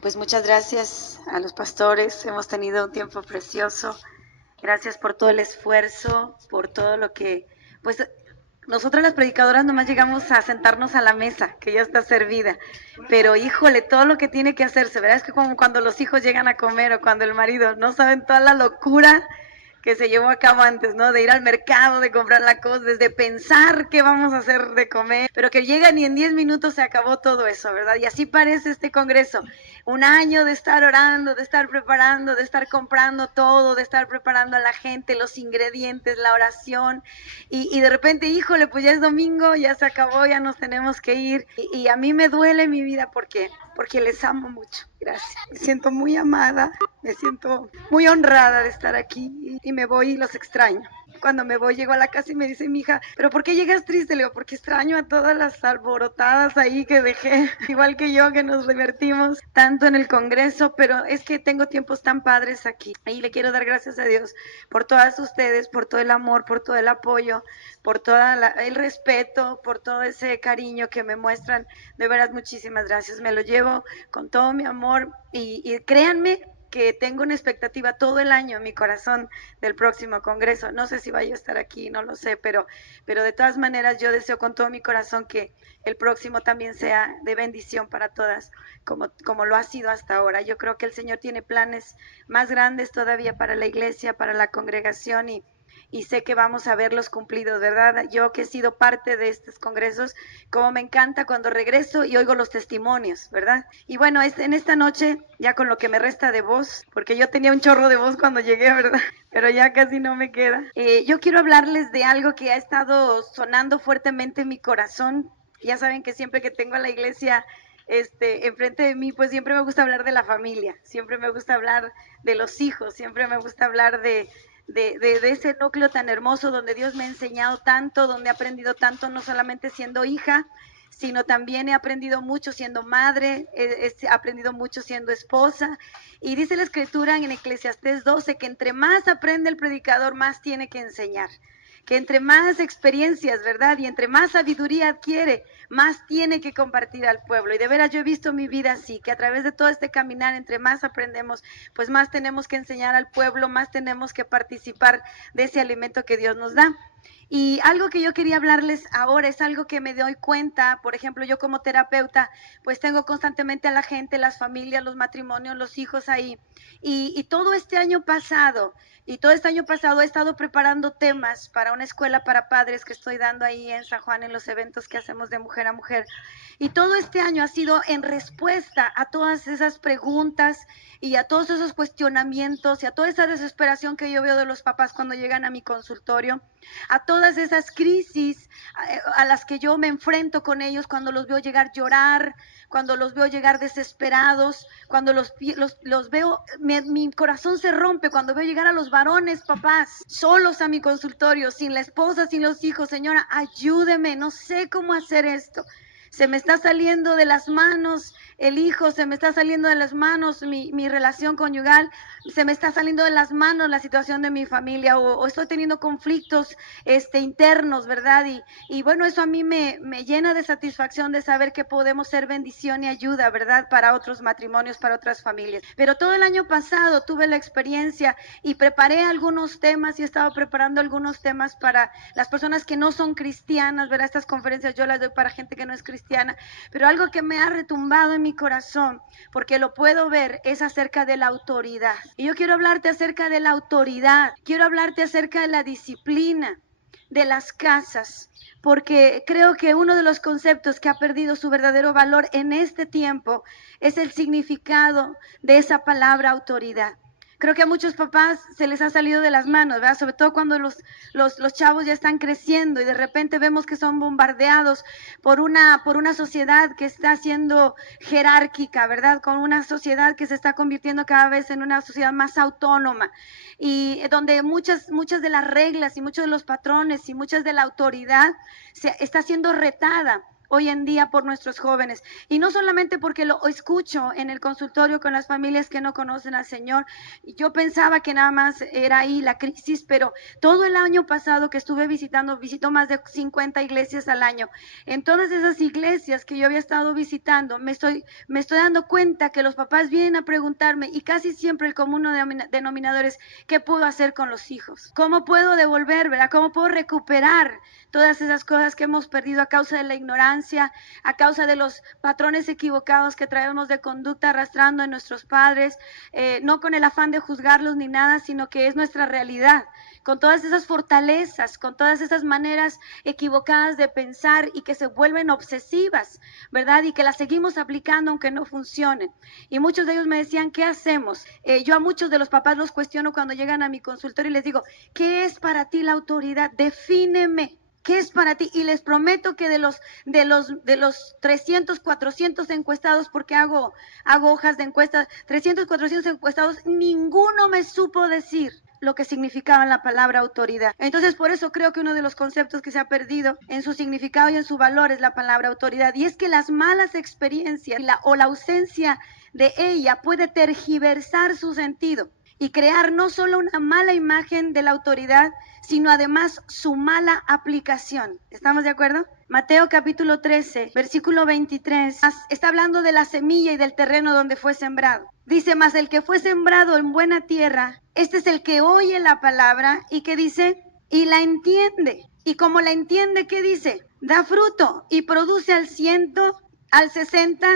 Pues muchas gracias a los pastores, hemos tenido un tiempo precioso. Gracias por todo el esfuerzo, por todo lo que, pues nosotras las predicadoras nomás llegamos a sentarnos a la mesa, que ya está servida, pero híjole, todo lo que tiene que hacerse, ¿verdad? Es que como cuando los hijos llegan a comer o cuando el marido, no saben toda la locura que se llevó a cabo antes, ¿no? De ir al mercado, de comprar la cosa, desde pensar qué vamos a hacer de comer, pero que llegan y en 10 minutos se acabó todo eso, ¿verdad? Y así parece este congreso. Un año de estar orando, de estar preparando, de estar comprando todo, de estar preparando a la gente, los ingredientes, la oración, y de repente, híjole, pues ya es domingo, ya se acabó, ya nos tenemos que ir, y a mí me duele mi vida porque les amo mucho. Gracias. Me siento muy amada, me siento muy honrada de estar aquí y me voy y los extraño. Cuando me voy, llego a la casa y me dice mi hija, ¿pero por qué llegas triste? Le digo, porque extraño a todas las alborotadas ahí que dejé, igual que yo, que nos divertimos tanto en el Congreso, pero es que tengo tiempos tan padres aquí. Y le quiero dar gracias a Dios por todas ustedes, por todo el amor, por todo el apoyo, por todo el respeto, por todo ese cariño que me muestran. De veras, muchísimas gracias. Me lo llevo con todo mi amor y créanme que tengo una expectativa todo el año en mi corazón del próximo congreso. No sé si vaya a estar aquí, no lo sé, pero de todas maneras yo deseo con todo mi corazón que el próximo también sea de bendición para todas, como lo ha sido hasta ahora. Yo creo que el Señor tiene planes más grandes todavía para la iglesia, para la congregación y sé que vamos a verlos cumplidos, ¿verdad? Yo que he sido parte de estos congresos, como me encanta cuando regreso y oigo los testimonios, ¿verdad? Y bueno, en esta noche, ya con lo que me resta de voz, porque yo tenía un chorro de voz cuando llegué, ¿verdad? Pero ya casi no me queda. Yo quiero hablarles de algo que ha estado sonando fuertemente en mi corazón. Ya saben que siempre que tengo a la iglesia enfrente de mí, pues siempre me gusta hablar de la familia, siempre me gusta hablar de los hijos, siempre me gusta hablar de ese núcleo tan hermoso donde Dios me ha enseñado tanto, donde he aprendido tanto, no solamente siendo hija, sino también he aprendido mucho siendo madre, he aprendido mucho siendo esposa. Y dice la escritura en Eclesiastés 12 que entre más aprende el predicador, más tiene que enseñar. Que entre más experiencias, ¿verdad? Y entre más sabiduría adquiere, más tiene que compartir al pueblo. Y de veras yo he visto mi vida así, que a través de todo este caminar, entre más aprendemos, pues más tenemos que enseñar al pueblo, más tenemos que participar de ese alimento que Dios nos da. Y algo que yo quería hablarles ahora es algo que me doy cuenta, por ejemplo, yo como terapeuta, pues tengo constantemente a la gente, las familias, los matrimonios, los hijos ahí. Y todo este año pasado, he estado preparando temas para una escuela para padres que estoy dando ahí en San Juan en los eventos que hacemos de mujer a mujer. Y todo este año ha sido en respuesta a todas esas preguntas y a todos esos cuestionamientos y a toda esa desesperación que yo veo de los papás cuando llegan a mi consultorio, a todas esas crisis a las que yo me enfrento con ellos cuando los veo llegar llorar, cuando los veo llegar desesperados, cuando los veo, mi corazón se rompe cuando veo llegar a los varones, papás, solos a mi consultorio, sin la esposa, sin los hijos. Señora, ayúdeme, no sé cómo hacer esto. Se me está saliendo de las manos el hijo, se me está saliendo de las manos mi relación conyugal, se me está saliendo de las manos la situación de mi familia o estoy teniendo conflictos internos, ¿verdad? Y bueno, eso a mí me llena de satisfacción de saber que podemos ser bendición y ayuda, ¿verdad? Para otros matrimonios, para otras familias. Pero todo el año pasado tuve la experiencia y preparé algunos temas y he estado preparando algunos temas para las personas que no son cristianas, ¿verdad? Estas conferencias yo las doy para gente que no es cristiana, pero algo que me ha retumbado en mi corazón, porque lo puedo ver, es acerca de la autoridad. Y yo quiero hablarte acerca de la autoridad, quiero hablarte acerca de la disciplina de las casas, porque creo que uno de los conceptos que ha perdido su verdadero valor en este tiempo es el significado de esa palabra autoridad. Creo que a muchos papás se les ha salido de las manos, ¿verdad? Sobre todo cuando los chavos ya están creciendo y de repente vemos que son bombardeados por una sociedad que está siendo jerárquica, ¿verdad? Con una sociedad que se está convirtiendo cada vez en una sociedad más autónoma y donde muchas de las reglas y muchos de los patrones y muchas de la autoridad está siendo retada hoy en día por nuestros jóvenes. Y no solamente porque lo escucho en el consultorio con las familias que no conocen al Señor. Yo pensaba que nada más era ahí la crisis, pero todo el año pasado que estuve visito más de 50 iglesias al año. En todas esas iglesias que yo había estado visitando, me estoy dando cuenta que los papás vienen a preguntarme, y casi siempre el común denominador es: ¿qué puedo hacer con los hijos? ¿Cómo puedo devolver, verdad? ¿Cómo puedo recuperar todas esas cosas que hemos perdido a causa de la ignorancia, a causa de los patrones equivocados que traemos de conducta arrastrando en nuestros padres? No con el afán de juzgarlos ni nada, sino que es nuestra realidad, con todas esas fortalezas, con todas esas maneras equivocadas de pensar y que se vuelven obsesivas, ¿verdad? Y que las seguimos aplicando aunque no funcionen. Y muchos de ellos me decían: ¿qué hacemos? Yo a muchos de los papás los cuestiono cuando llegan a mi consultorio y les digo: ¿qué es para ti la autoridad? Defíneme. ¿Qué es para ti? Y les prometo que de los 300, 400 encuestados, porque hago hojas de encuestas, 300, 400 encuestados, ninguno me supo decir lo que significaba la palabra autoridad. Entonces, por eso creo que uno de los conceptos que se ha perdido en su significado y en su valor es la palabra autoridad. Y es que las malas experiencias o la ausencia de ella puede tergiversar su sentido y crear no solo una mala imagen de la autoridad, sino además su mala aplicación. ¿Estamos de acuerdo? Mateo capítulo 13, versículo 23, está hablando de la semilla y del terreno donde fue sembrado. Dice: mas el que fue sembrado en buena tierra, este es el que oye la palabra y que dice, y la entiende. Y como la entiende, ¿qué dice? Da fruto y produce al 100, al 60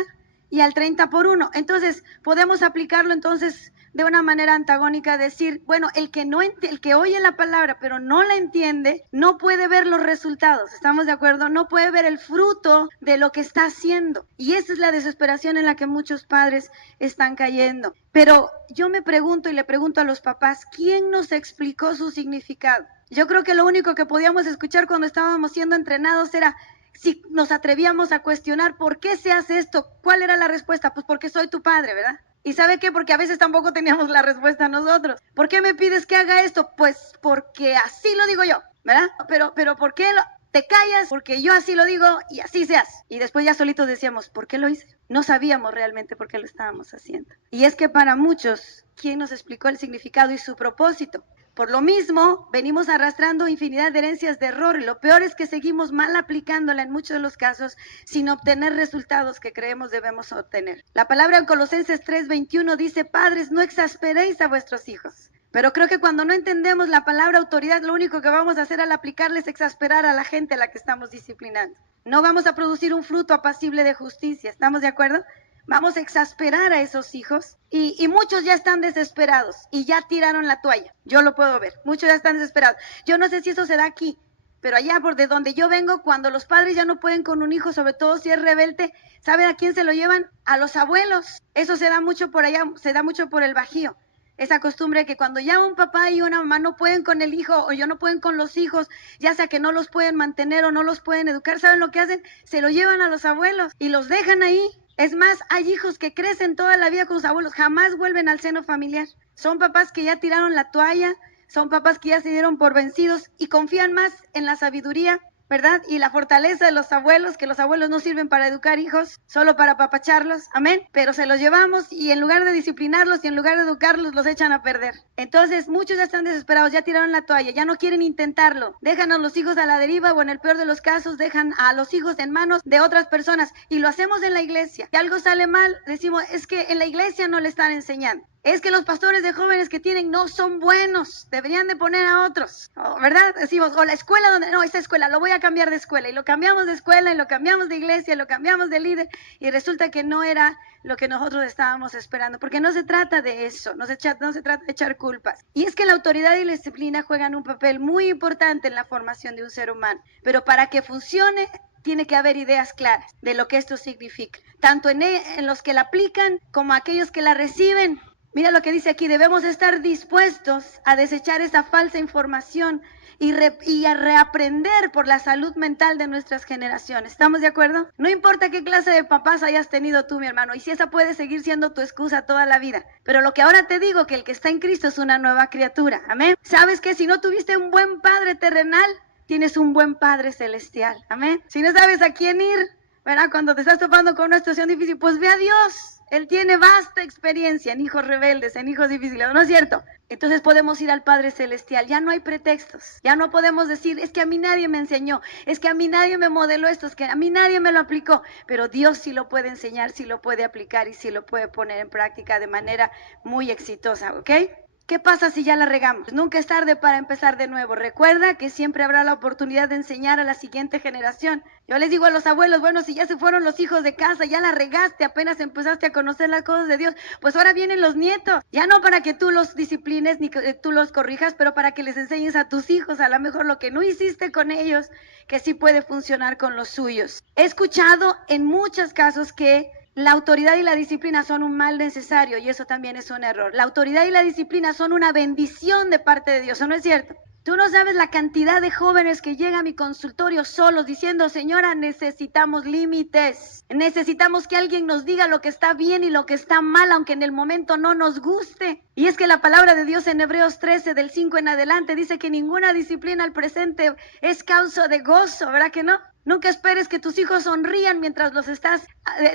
y al 30 por uno. Entonces, podemos aplicarlo entonces de una manera antagónica, decir: bueno, el que oye la palabra pero no la entiende, no puede ver los resultados. ¿Estamos de acuerdo? No puede ver el fruto de lo que está haciendo. Y esa es la desesperación en la que muchos padres están cayendo. Pero yo me pregunto y le pregunto a los papás: ¿quién nos explicó su significado? Yo creo que lo único que podíamos escuchar cuando estábamos siendo entrenados era si nos atrevíamos a cuestionar: ¿por qué se hace esto? ¿Cuál era la respuesta? Pues porque soy tu padre, ¿verdad? ¿Y sabe qué? Porque a veces tampoco teníamos la respuesta nosotros. ¿Por qué me pides que haga esto? Pues porque así lo digo yo, ¿verdad? Pero ¿por qué te callas? Porque yo así lo digo y así se hace. Y después ya solitos decíamos: ¿por qué lo hice? No sabíamos realmente por qué lo estábamos haciendo. Y es que para muchos, ¿quién nos explicó el significado y su propósito? Por lo mismo, venimos arrastrando infinidad de herencias de error, y lo peor es que seguimos mal aplicándola en muchos de los casos sin obtener resultados que creemos debemos obtener. La palabra en Colosenses 3:21 dice: padres, no exasperéis a vuestros hijos. Pero creo que cuando no entendemos la palabra autoridad, lo único que vamos a hacer al aplicarla es exasperar a la gente a la que estamos disciplinando. No vamos a producir un fruto apacible de justicia, ¿estamos de acuerdo? Vamos a exasperar a esos hijos y muchos ya están desesperados y ya tiraron la toalla. Yo lo puedo ver, muchos ya están desesperados. Yo no sé si eso se da aquí, pero allá por de donde yo vengo, cuando los padres ya no pueden con un hijo, sobre todo si es rebelde, ¿saben a quién se lo llevan? A los abuelos. Eso se da mucho por allá, se da mucho por el Bajío. Esa costumbre que cuando ya un papá y una mamá no pueden con el hijo o ya no pueden con los hijos, ya sea que no los pueden mantener o no los pueden educar, ¿saben lo que hacen? Se lo llevan a los abuelos y los dejan ahí. Es más, hay hijos que crecen toda la vida con sus abuelos, jamás vuelven al seno familiar. Son papás que ya tiraron la toalla, son papás que ya se dieron por vencidos y confían más en la sabiduría, ¿verdad? Y la fortaleza de los abuelos, que los abuelos no sirven para educar hijos, solo para apapacharlos, amén. Pero se los llevamos y en lugar de disciplinarlos y en lugar de educarlos, los echan a perder. Entonces, muchos ya están desesperados, ya tiraron la toalla, ya no quieren intentarlo. Dejan a los hijos a la deriva o en el peor de los casos, dejan a los hijos en manos de otras personas. Y lo hacemos en la iglesia. Si algo sale mal, decimos: es que en la iglesia no le están enseñando. Es que los pastores de jóvenes que tienen no son buenos, deberían de poner a otros, ¿verdad? Decimos: o la escuela donde, no, esta escuela, lo voy a cambiar de escuela, y lo cambiamos de escuela, y lo cambiamos de iglesia, y lo cambiamos de líder, y resulta que no era lo que nosotros estábamos esperando, porque no se trata de eso, no se trata de echar culpas. Y es que la autoridad y la disciplina juegan un papel muy importante en la formación de un ser humano, pero para que funcione, tiene que haber ideas claras de lo que esto significa, tanto en los que la aplican como aquellos que la reciben. Mira lo que dice aquí: debemos estar dispuestos a desechar esa falsa información y a reaprender por la salud mental de nuestras generaciones. ¿Estamos de acuerdo? No importa qué clase de papás hayas tenido tú, mi hermano, y si esa puede seguir siendo tu excusa toda la vida. Pero lo que ahora te digo, que el que está en Cristo es una nueva criatura. Amén. ¿Sabes que si no tuviste un buen padre terrenal, tienes un buen padre celestial? Amén. Si no sabes a quién ir, ¿verdad? Cuando te estás topando con una situación difícil, pues ve a Dios. Él tiene vasta experiencia en hijos rebeldes, en hijos difíciles, ¿no es cierto? Entonces podemos ir al Padre Celestial, ya no hay pretextos, ya no podemos decir, es que a mí nadie me enseñó, es que a mí nadie me modeló esto, es que a mí nadie me lo aplicó, pero Dios sí lo puede enseñar, sí lo puede aplicar y sí lo puede poner en práctica de manera muy exitosa, ¿ok? ¿Qué pasa si ya la regamos? Nunca es tarde para empezar de nuevo. Recuerda que siempre habrá la oportunidad de enseñar a la siguiente generación. Yo les digo a los abuelos, bueno, si ya se fueron los hijos de casa, ya la regaste, apenas empezaste a conocer las cosas de Dios, pues ahora vienen los nietos. Ya no para que tú los disciplines ni que tú los corrijas, pero para que les enseñes a tus hijos a lo mejor lo que no hiciste con ellos, que sí puede funcionar con los suyos. He escuchado en muchos casos que la autoridad y la disciplina son un mal necesario y eso también es un error. La autoridad y la disciplina son una bendición de parte de Dios, ¿o no es cierto? Tú no sabes la cantidad de jóvenes que llegan a mi consultorio solos diciendo, señora, necesitamos límites, necesitamos que alguien nos diga lo que está bien y lo que está mal, aunque en el momento no nos guste. Y es que la palabra de Dios en Hebreos 13, del 5 en adelante, dice que ninguna disciplina al presente es causa de gozo, ¿verdad que no? Nunca esperes que tus hijos sonrían mientras los estás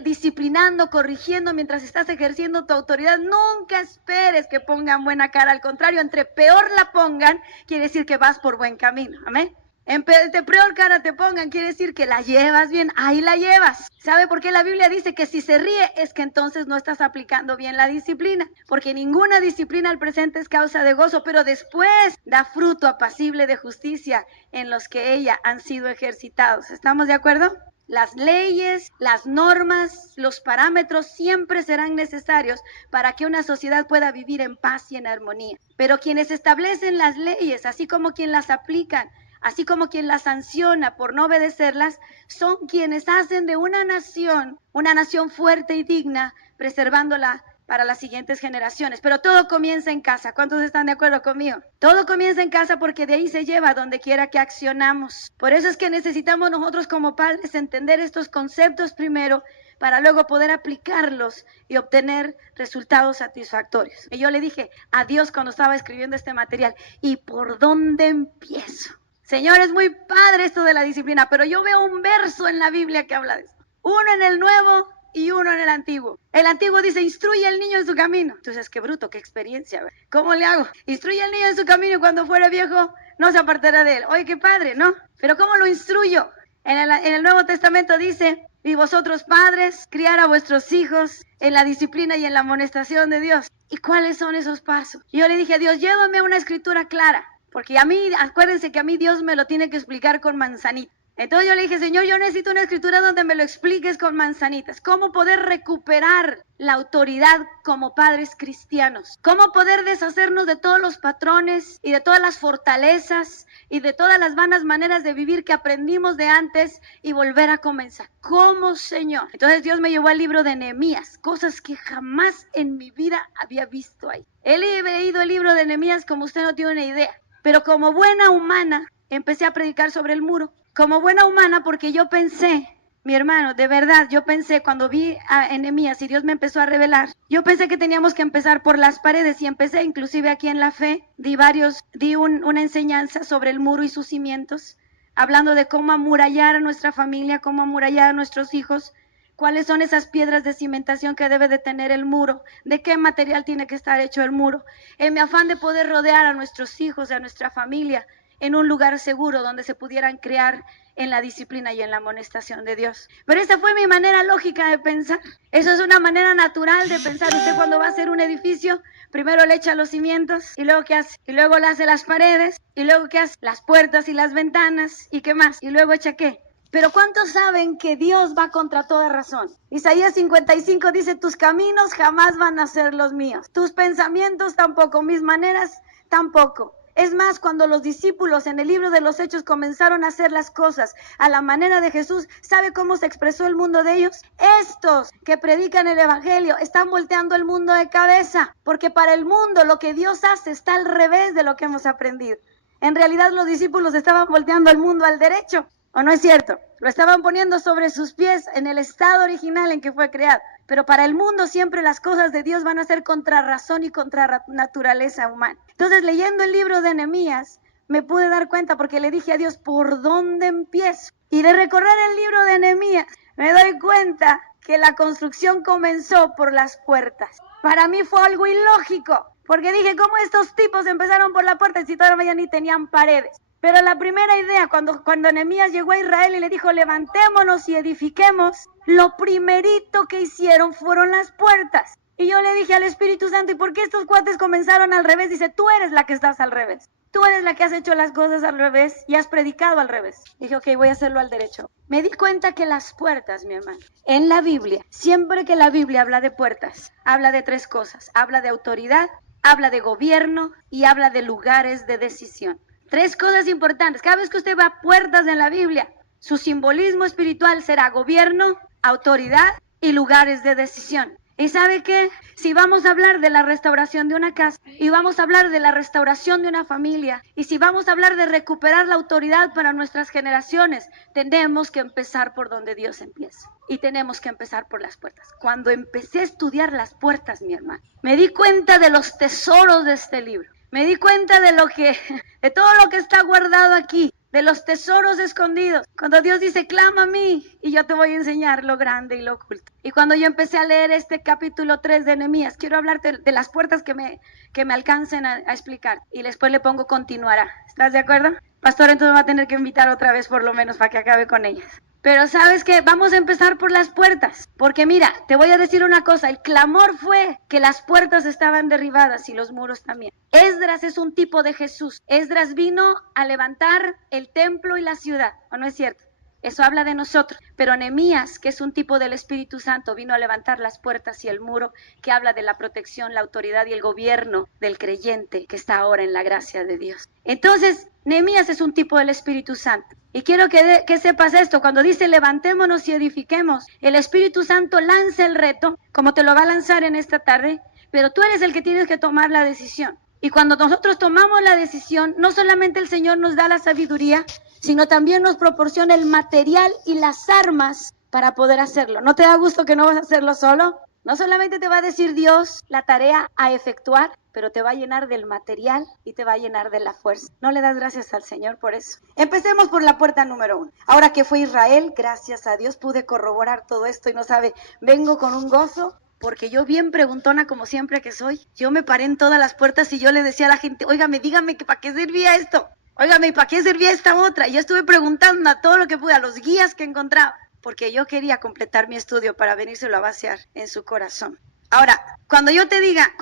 disciplinando, corrigiendo, mientras estás ejerciendo tu autoridad. Nunca esperes que pongan buena cara. Al contrario, entre peor la pongan, quiere decir que vas por buen camino. Amén. Entre peor cara te pongan, quiere decir que la llevas bien, ahí la llevas. ¿Sabe por qué la Biblia dice que si se ríe es que entonces no estás aplicando bien la disciplina? Porque ninguna disciplina al presente es causa de gozo, pero después da fruto apacible de justicia en los que ella han sido ejercitados. ¿Estamos de acuerdo? Las leyes, las normas, los parámetros siempre serán necesarios para que una sociedad pueda vivir en paz y en armonía. Pero quienes establecen las leyes, así como quienes las aplican, así como quien las sanciona por no obedecerlas, son quienes hacen de una nación fuerte y digna, preservándola para las siguientes generaciones. Pero todo comienza en casa. ¿Cuántos están de acuerdo conmigo? Todo comienza en casa porque de ahí se lleva donde quiera que accionamos. Por eso es que necesitamos nosotros como padres entender estos conceptos primero para luego poder aplicarlos y obtener resultados satisfactorios. Y yo le dije a Dios cuando estaba escribiendo este material, ¿y por dónde empiezo? Señor, es muy padre esto de la disciplina, pero yo veo un verso en la Biblia que habla de eso. Uno en el Nuevo y uno en el Antiguo. El Antiguo dice, instruye al niño en su camino. Entonces, qué bruto, qué experiencia. ¿Cómo le hago? Instruye al niño en su camino y cuando fuere viejo no se apartará de él. Oye, qué padre, ¿no? Pero ¿cómo lo instruyo? En el Nuevo Testamento dice, y vosotros padres, criar a vuestros hijos en la disciplina y en la amonestación de Dios. ¿Y cuáles son esos pasos? Y yo le dije a Dios, llévame a una escritura clara. Porque a mí, acuérdense que a mí Dios me lo tiene que explicar con manzanitas. Entonces yo le dije, Señor, yo necesito una escritura donde me lo expliques con manzanitas. ¿Cómo poder recuperar la autoridad como padres cristianos? ¿Cómo poder deshacernos de todos los patrones y de todas las fortalezas y de todas las vanas maneras de vivir que aprendimos de antes y volver a comenzar? ¿Cómo, Señor? Entonces Dios me llevó al libro de Nehemías, cosas que jamás en mi vida había visto ahí. He leído el libro de Nehemías como usted no tiene una idea. Pero como buena humana, empecé a predicar sobre el muro. Como buena humana, porque yo pensé, mi hermano, de verdad, yo pensé cuando vi a Nehemías y Dios me empezó a revelar, yo pensé que teníamos que empezar por las paredes y empecé, inclusive aquí en la fe, di una enseñanza sobre el muro y sus cimientos, hablando de cómo amurallar a nuestra familia, cómo amurallar a nuestros hijos, cuáles son esas piedras de cimentación que debe de tener el muro, de qué material tiene que estar hecho el muro, en mi afán de poder rodear a nuestros hijos, a nuestra familia, en un lugar seguro donde se pudieran criar en la disciplina y en la amonestación de Dios. Pero esa fue mi manera lógica de pensar. Eso es una manera natural de pensar. Usted cuando va a hacer un edificio, primero le echa los cimientos, y luego ¿qué hace? Y luego le hace las paredes, y luego ¿qué hace? Las puertas y las ventanas, ¿y qué más? Y luego ¿echa qué? Pero ¿cuántos saben que Dios va contra toda razón? Isaías 55 dice, tus caminos jamás van a ser los míos, tus pensamientos tampoco, mis maneras tampoco. Es más, cuando los discípulos en el libro de los Hechos comenzaron a hacer las cosas a la manera de Jesús, ¿sabe cómo se expresó el mundo de ellos? Estos que predican el evangelio están volteando el mundo de cabeza, porque para el mundo lo que Dios hace está al revés de lo que hemos aprendido. En realidad los discípulos estaban volteando el mundo al derecho. ¿O no es cierto? Lo estaban poniendo sobre sus pies en el estado original en que fue creado. Pero para el mundo siempre las cosas de Dios van a ser contra razón y contra naturaleza humana. Entonces, leyendo el libro de Nehemías, me pude dar cuenta porque le dije a Dios, ¿por dónde empiezo? Y de recorrer el libro de Nehemías, me doy cuenta que la construcción comenzó por las puertas. Para mí fue algo ilógico, porque dije, ¿cómo estos tipos empezaron por la puerta si todavía ni tenían paredes? Pero la primera idea, cuando Nehemías llegó a Israel y le dijo, levantémonos y edifiquemos, lo primerito que hicieron fueron las puertas. Y yo le dije al Espíritu Santo, ¿y por qué estos cuates comenzaron al revés? Dice, tú eres la que estás al revés. Tú eres la que has hecho las cosas al revés y has predicado al revés. Dije, ok, voy a hacerlo al derecho. Me di cuenta que las puertas, mi hermano, en la Biblia, siempre que la Biblia habla de puertas, habla de tres cosas. Habla de autoridad, habla de gobierno y habla de lugares de decisión. Tres cosas importantes. Cada vez que usted va a puertas en la Biblia, su simbolismo espiritual será gobierno, autoridad y lugares de decisión. ¿Y sabe qué? Si vamos a hablar de la restauración de una casa, y vamos a hablar de la restauración de una familia, y si vamos a hablar de recuperar la autoridad para nuestras generaciones, tenemos que empezar por donde Dios empieza. Y tenemos que empezar por las puertas. Cuando empecé a estudiar las puertas, mi hermano, me di cuenta de los tesoros de este libro. Me di cuenta de todo lo que está guardado aquí, de los tesoros escondidos. Cuando Dios dice, clama a mí y yo te voy a enseñar lo grande y lo oculto. Y cuando yo empecé a leer este capítulo 3 de Nehemías, quiero hablarte de las puertas que me alcancen a explicar. Y después le pongo continuará. ¿Estás de acuerdo? Pastor, entonces va a tener que invitar otra vez por lo menos para que acabe con ellas. Pero ¿sabes qué? Vamos a empezar por las puertas. Porque mira, te voy a decir una cosa. El clamor fue que las puertas estaban derribadas y los muros también. Esdras es un tipo de Jesús. Esdras vino a levantar el templo y la ciudad. ¿O no es cierto? Eso habla de nosotros. Pero Nehemías, que es un tipo del Espíritu Santo, vino a levantar las puertas y el muro, que habla de la protección, la autoridad y el gobierno del creyente que está ahora en la gracia de Dios. Entonces, Nehemías es un tipo del Espíritu Santo. Y quiero que sepas esto, cuando dice levantémonos y edifiquemos, el Espíritu Santo lanza el reto, como te lo va a lanzar en esta tarde, pero tú eres el que tienes que tomar la decisión. Y cuando nosotros tomamos la decisión, no solamente el Señor nos da la sabiduría, sino también nos proporciona el material y las armas para poder hacerlo. ¿No te da gusto que no vas a hacerlo solo? No solamente te va a decir Dios la tarea a efectuar, pero te va a llenar del material y te va a llenar de la fuerza. ¿No le das gracias al Señor por eso? Empecemos por la puerta número 1. Ahora que fue Israel, gracias a Dios pude corroborar todo esto y no sabe, vengo con un gozo. Porque yo bien preguntona como siempre que soy, yo me paré en todas las puertas y yo le decía a la gente, óigame, dígame que para qué servía esto, óigame, ¿y para qué servía esta otra? Y yo estuve preguntando a todo lo que pude, a los guías que encontraba, porque yo quería completar mi estudio para venírselo a vaciar en su corazón. Ahora, cuando yo te diga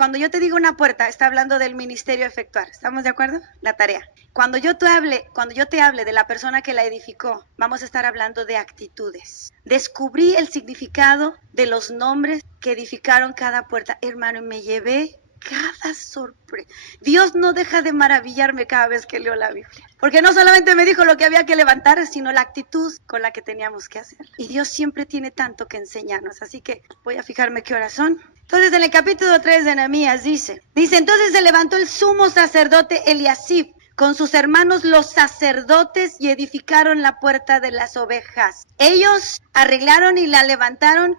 una puerta, está hablando del ministerio efectuar, ¿estamos de acuerdo? La tarea. Cuando yo te hable de la persona que la edificó, vamos a estar hablando de actitudes. Descubrí el significado de los nombres que edificaron cada puerta, hermano, y me llevé cada sorpresa. Dios no deja de maravillarme cada vez que leo la Biblia. Porque no solamente me dijo lo que había que levantar, sino la actitud con la que teníamos que hacerlo. Y Dios siempre tiene tanto que enseñarnos. Así que voy a fijarme qué horas son. Entonces en el capítulo 3 de Nehemías dice, entonces se levantó el sumo sacerdote Eliasib con sus hermanos los sacerdotes y edificaron la puerta de las ovejas. Ellos arreglaron y la levantaron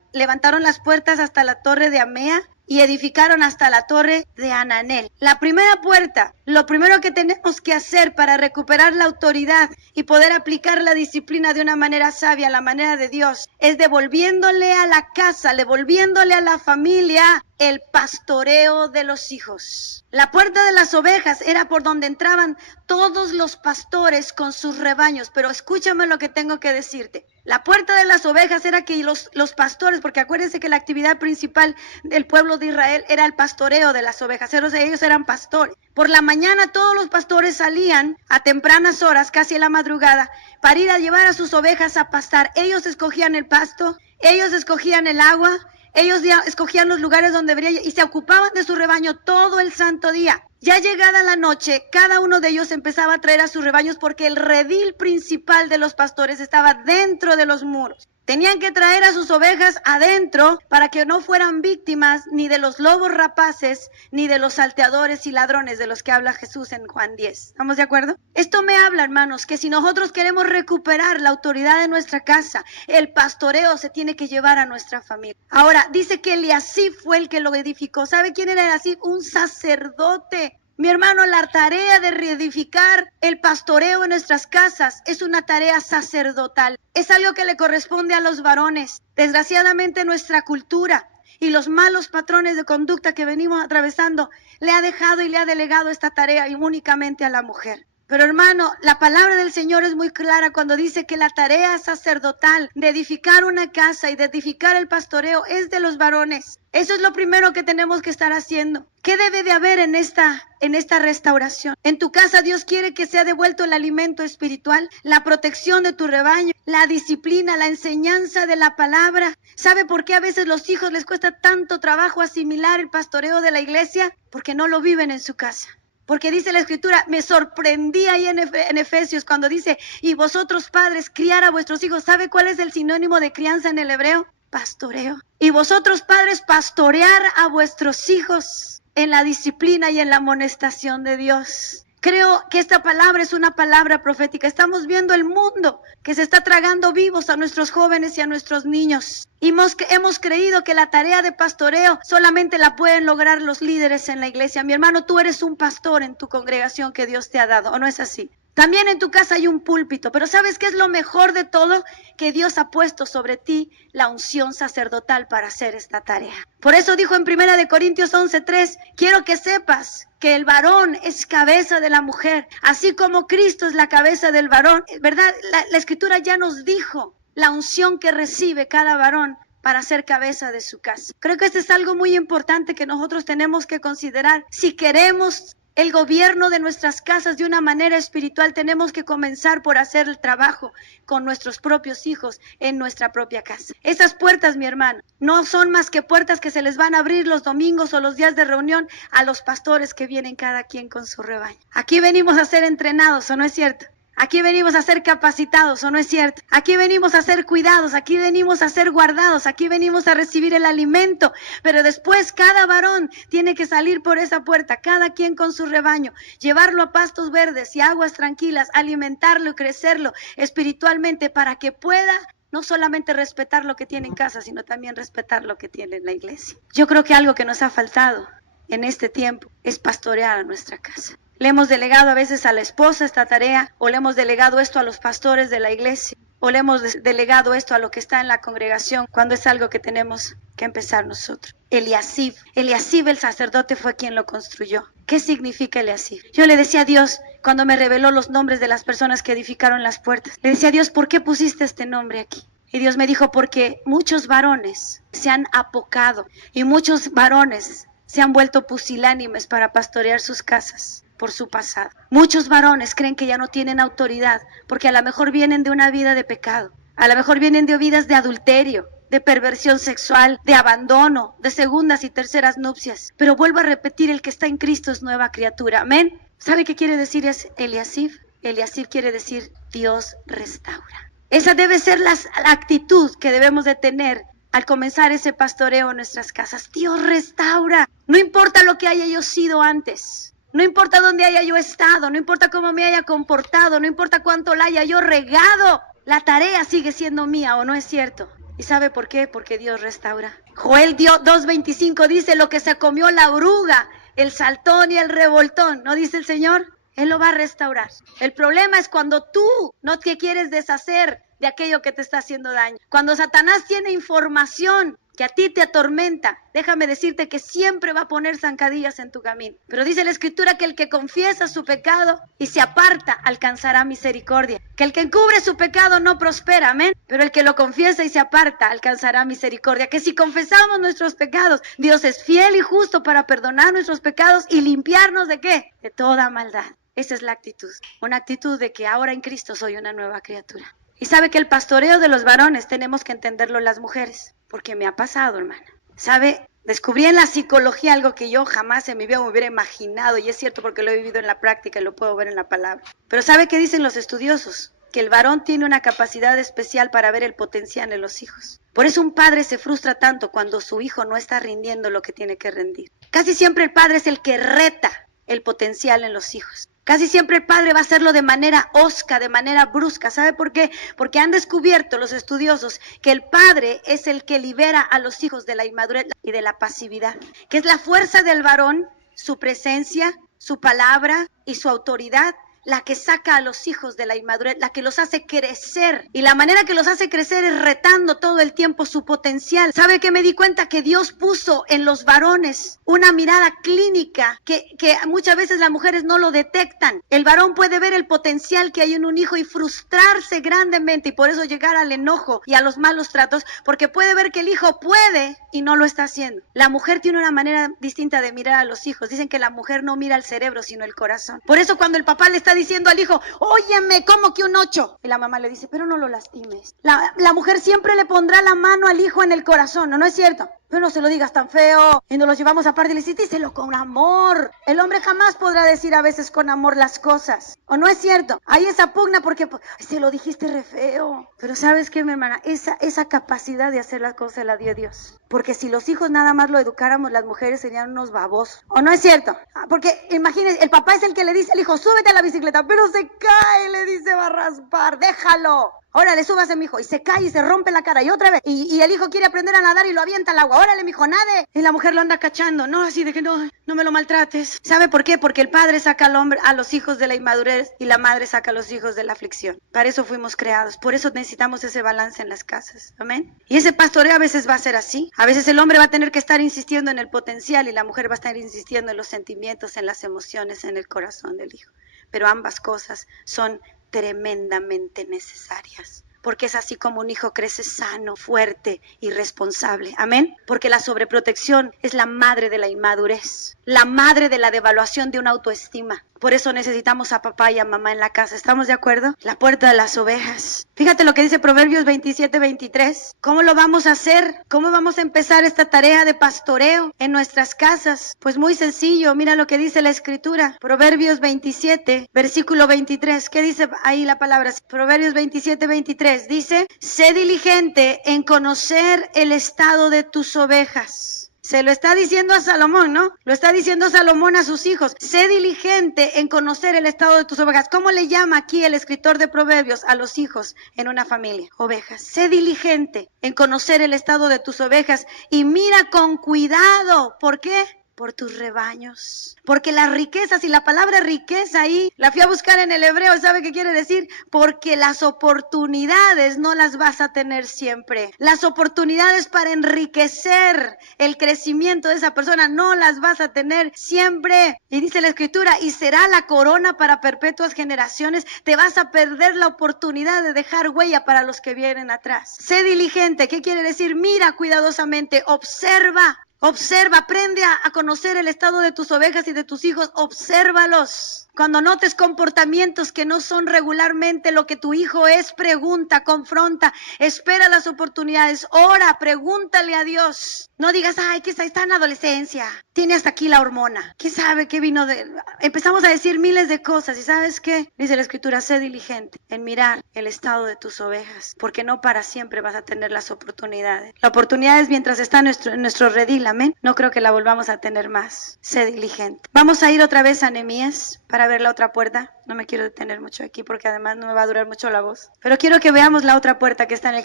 las puertas hasta la torre de Amea y edificaron hasta la torre de Hananel. La primera puerta, lo primero que tenemos que hacer para recuperar la autoridad y poder aplicar la disciplina de una manera sabia, la manera de Dios, es devolviéndole a la casa, devolviéndole a la familia el pastoreo de los hijos. La puerta de las ovejas era por donde entraban todos los pastores con sus rebaños, pero escúchame lo que tengo que decirte. La puerta de las ovejas era que los pastores, porque acuérdense que la actividad principal del pueblo de Israel era el pastoreo de las ovejas, ellos eran pastores. Por la mañana todos los pastores salían a tempranas horas, casi a la madrugada, para ir a llevar a sus ovejas a pastar. Ellos escogían el pasto, ellos escogían el agua, ellos escogían los lugares donde deberían y se ocupaban de su rebaño todo el santo día. Ya llegada la noche, cada uno de ellos empezaba a traer a sus rebaños porque el redil principal de los pastores estaba dentro de los muros. Tenían que traer a sus ovejas adentro para que no fueran víctimas ni de los lobos rapaces, ni de los salteadores y ladrones de los que habla Jesús en Juan 10. ¿Estamos de acuerdo? Esto me habla, hermanos, que si nosotros queremos recuperar la autoridad de nuestra casa, el pastoreo se tiene que llevar a nuestra familia. Ahora, dice que Eliasib fue el que lo edificó. ¿Sabe quién era Eliasib? Un sacerdote. Mi hermano, la tarea de reedificar el pastoreo en nuestras casas es una tarea sacerdotal. Es algo que le corresponde a los varones. Desgraciadamente nuestra cultura y los malos patrones de conducta que venimos atravesando le ha dejado y le ha delegado esta tarea y únicamente a la mujer. Pero hermano, la palabra del Señor es muy clara cuando dice que la tarea sacerdotal de edificar una casa y de edificar el pastoreo es de los varones. Eso es lo primero que tenemos que estar haciendo. ¿Qué debe de haber en esta restauración? En tu casa Dios quiere que sea devuelto el alimento espiritual, la protección de tu rebaño, la disciplina, la enseñanza de la palabra. ¿Sabe por qué a veces los hijos les cuesta tanto trabajo asimilar el pastoreo de la iglesia? Porque no lo viven en su casa. Porque dice la Escritura, me sorprendí ahí en Efesios cuando dice, y vosotros padres, criar a vuestros hijos. ¿Sabe cuál es el sinónimo de crianza en el hebreo? Pastoreo. Y vosotros padres, pastorear a vuestros hijos en la disciplina y en la amonestación de Dios. Creo que esta palabra es una palabra profética. Estamos viendo el mundo que se está tragando vivos a nuestros jóvenes y a nuestros niños. Y hemos creído que la tarea de pastoreo solamente la pueden lograr los líderes en la iglesia. Mi hermano, tú eres un pastor en tu congregación que Dios te ha dado, ¿o no es así? También en tu casa hay un púlpito, pero ¿sabes qué es lo mejor de todo? Que Dios ha puesto sobre ti la unción sacerdotal para hacer esta tarea. Por eso dijo en 1 Corintios 11:3, quiero que sepas que el varón es cabeza de la mujer, así como Cristo es la cabeza del varón. ¿Verdad? La Escritura ya nos dijo la unción que recibe cada varón para ser cabeza de su casa. Creo que esto es algo muy importante que nosotros tenemos que considerar. Si queremos el gobierno de nuestras casas de una manera espiritual, tenemos que comenzar por hacer el trabajo con nuestros propios hijos en nuestra propia casa. Esas puertas, mi hermano, no son más que puertas que se les van a abrir los domingos o los días de reunión a los pastores que vienen cada quien con su rebaño. Aquí venimos a ser entrenados, ¿o no es cierto? Aquí venimos a ser capacitados, ¿o no es cierto? Aquí venimos a ser cuidados, aquí venimos a ser guardados, aquí venimos a recibir el alimento. Pero después cada varón tiene que salir por esa puerta, cada quien con su rebaño, llevarlo a pastos verdes y aguas tranquilas, alimentarlo y crecerlo espiritualmente para que pueda no solamente respetar lo que tiene en casa, sino también respetar lo que tiene en la iglesia. Yo creo que algo que nos ha faltado en este tiempo es pastorear a nuestra casa. Le hemos delegado a veces a la esposa esta tarea, o le hemos delegado esto a los pastores de la iglesia, o le hemos delegado esto a lo que está en la congregación, cuando es algo que tenemos que empezar nosotros. Eliasib, el sacerdote, fue quien lo construyó. ¿Qué significa Eliasib? Yo le decía a Dios, cuando me reveló los nombres de las personas que edificaron las puertas, le decía a Dios, ¿por qué pusiste este nombre aquí? Y Dios me dijo, porque muchos varones se han apocado y muchos varones se han vuelto pusilánimes para pastorear sus casas por su pasado. Muchos varones creen que ya no tienen autoridad porque a lo mejor vienen de una vida de pecado, a lo mejor vienen de vidas de adulterio, de perversión sexual, de abandono, de segundas y terceras nupcias. Pero vuelvo a repetir, el que está en Cristo es nueva criatura. Amén. ¿Sabe qué quiere decir es Eliasib? Eliasib quiere decir Dios restaura. Esa debe ser la actitud que debemos de tener al comenzar ese pastoreo en nuestras casas. Dios restaura. No importa lo que haya yo sido antes. No importa dónde haya yo estado, no importa cómo me haya comportado, no importa cuánto la haya yo regado, la tarea sigue siendo mía, ¿o no es cierto? ¿Y sabe por qué? Porque Dios restaura. Joel 2:25 dice, lo que se comió la oruga, el saltón y el revoltón, ¿no dice el Señor? Él lo va a restaurar. El problema es cuando tú no te quieres deshacer de aquello que te está haciendo daño. Cuando Satanás tiene información que a ti te atormenta, déjame decirte que siempre va a poner zancadillas en tu camino. Pero dice la Escritura que el que confiesa su pecado y se aparta alcanzará misericordia. Que el que encubre su pecado no prospera, amén. Pero el que lo confiesa y se aparta alcanzará misericordia. Que si confesamos nuestros pecados, Dios es fiel y justo para perdonar nuestros pecados y limpiarnos ¿de qué? De toda maldad. Esa es la actitud. Una actitud de que ahora en Cristo soy una nueva criatura. Y sabe que el pastoreo de los varones tenemos que entenderlo las mujeres, porque me ha pasado, hermana. ¿Sabe? Descubrí en la psicología algo que yo jamás en mi vida me hubiera imaginado, y es cierto porque lo he vivido en la práctica y lo puedo ver en la palabra. Pero ¿sabe qué dicen los estudiosos? Que el varón tiene una capacidad especial para ver el potencial en los hijos. Por eso un padre se frustra tanto cuando su hijo no está rindiendo lo que tiene que rendir. Casi siempre el padre es el que reta el potencial en los hijos. Casi siempre el padre va a hacerlo de manera hosca, de manera brusca. ¿Sabe por qué? Porque han descubierto los estudiosos que el padre es el que libera a los hijos de la inmadurez y de la pasividad, que es la fuerza del varón, su presencia, su palabra y su autoridad, la que saca a los hijos de la inmadurez, la que los hace crecer. Y la manera que los hace crecer es retando todo el tiempo su potencial. ¿Sabe qué me di cuenta? Que Dios puso en los varones una mirada clínica que muchas veces las mujeres no lo detectan. El varón puede ver el potencial que hay en un hijo y frustrarse grandemente, y por eso llegar al enojo y a los malos tratos, porque puede ver que el hijo puede y no lo está haciendo. La mujer tiene una manera distinta de mirar a los hijos. Dicen que la mujer no mira el cerebro, sino el corazón. Por eso cuando el papá le está diciendo al hijo, óyeme, ¿cómo que un 8? Y la mamá le dice, pero no lo lastimes. La mujer siempre le pondrá la mano al hijo en el corazón, ¿no es cierto? Pero no se lo digas tan feo, y nos lo llevamos aparte y le dices, díselo con amor. El hombre jamás podrá decir a veces con amor las cosas, ¿o no es cierto? Hay esa pugna porque se lo dijiste re feo. Pero ¿sabes qué, mi hermana? Esa capacidad de hacer las cosas la dio Dios. Porque si los hijos nada más lo educáramos, las mujeres serían unos babosos, ¿o no es cierto? Porque imagínense, el papá es el que le dice al hijo, súbete a la bicicleta, pero se cae, le dice, va a raspar, déjalo. Órale, súbase, mijo, y se cae y se rompe la cara, y otra vez, y el hijo quiere aprender a nadar y lo avienta al agua, órale, mijo, nade, y la mujer lo anda cachando, no, así de que no me lo maltrates. ¿Sabe por qué? Porque el padre saca a los hijos de la inmadurez, y la madre saca a los hijos de la aflicción. Para eso fuimos creados, por eso necesitamos ese balance en las casas, amén. Y ese pastoreo a veces va a ser así, a veces el hombre va a tener que estar insistiendo en el potencial, y la mujer va a estar insistiendo en los sentimientos, en las emociones, en el corazón del hijo. Pero ambas cosas son tremendamente necesarias, porque es así como un hijo crece sano, fuerte y responsable, amén. Porque la sobreprotección es la madre de la inmadurez, la madre de la devaluación de una autoestima. Por eso necesitamos a papá y a mamá en la casa, ¿estamos de acuerdo? La puerta de las ovejas. Fíjate lo que dice Proverbios 27-23. ¿Cómo lo vamos a hacer? ¿Cómo vamos a empezar esta tarea de pastoreo en nuestras casas? Pues muy sencillo, mira lo que dice la Escritura. Proverbios 27, versículo 23. ¿Qué dice ahí la palabra? Proverbios 27-23 dice, sé diligente en conocer el estado de tus ovejas. Se lo está diciendo a Salomón, ¿no? Lo está diciendo Salomón a sus hijos. Sé diligente en conocer el estado de tus ovejas. ¿Cómo le llama aquí el escritor de Proverbios a los hijos en una familia? Ovejas. Sé diligente en conocer el estado de tus ovejas y mira con cuidado. ¿Por qué? Por tus rebaños. Porque las riquezas, y la palabra riqueza ahí, la fui a buscar en el hebreo, ¿sabe qué quiere decir? Porque las oportunidades no las vas a tener siempre. Las oportunidades para enriquecer el crecimiento de esa persona no las vas a tener siempre. Y dice la Escritura, y será la corona para perpetuas generaciones. Te vas a perder la oportunidad de dejar huella para los que vienen atrás. Sé diligente, ¿qué quiere decir? Mira cuidadosamente, observa, aprende a conocer el estado de tus ovejas y de tus hijos, obsérvalos. Cuando notes comportamientos que no son regularmente lo que tu hijo es, pregunta, confronta, espera las oportunidades, ora, pregúntale a Dios. No digas, ay, que está en adolescencia, tiene hasta aquí la hormona, ¿quién sabe qué vino de...? Empezamos a decir miles de cosas, ¿y sabes qué? Dice la Escritura, sé diligente en mirar el estado de tus ovejas, porque no para siempre vas a tener las oportunidades. La oportunidad es mientras está en nuestro redil, amén. No creo que la volvamos a tener más. Sé diligente. Vamos a ir otra vez a Nehemías para ver la otra puerta. No me quiero detener mucho aquí porque además no me va a durar mucho la voz. Pero quiero que veamos la otra puerta que está en el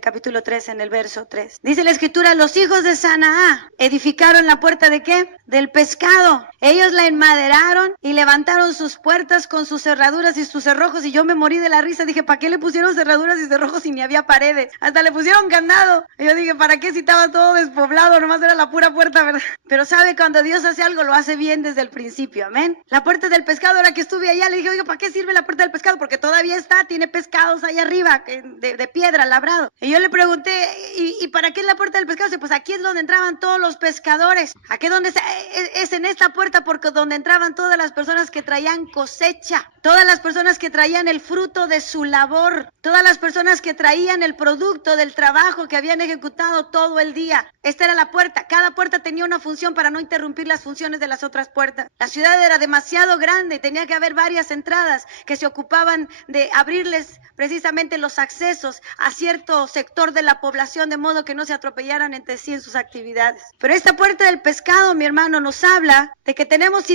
capítulo 3, en el verso 3. Dice la Escritura, los hijos de Sanaá edificaron la puerta ¿de qué? Del pescado. Ellos la enmaderaron y levantaron sus puertas con sus cerraduras y sus cerrojos, y yo me morí de la risa. Dije, ¿para qué le pusieron cerraduras y cerrojos si ni había paredes? Hasta le pusieron candado. Y yo dije, ¿para qué si estaba todo despoblado? Nomás era la pura puerta, ¿verdad? Pero sabe, cuando Dios hace algo, lo hace bien desde el principio, amén. La puerta del pescado, ahora que estuve allá, le dije, oiga, ¿para qué sirve la puerta del pescado? Porque todavía tiene pescados ahí arriba, de piedra, labrado. Y yo le pregunté, ¿y para qué es la puerta del pescado? Dice, pues aquí es donde entraban todos los pescadores. Aquí donde es en esta puerta, porque donde entraban todas las personas que traían cosecha, todas las personas que traían el fruto de su labor, todas las personas que traían el producto del trabajo que habían ejecutado todo el día. Esta era la puerta. Cada puerta tenía una función para no interrumpir las funciones de las otras puertas. La ciudad era demasiado grande, tenía que haber varias entradas que se ocupaban de abrirles precisamente los accesos a cierto sector de la población, de modo que no se atropellaran entre sí en sus actividades. Pero esta puerta del pescado, mi hermano, nos habla de que tenemos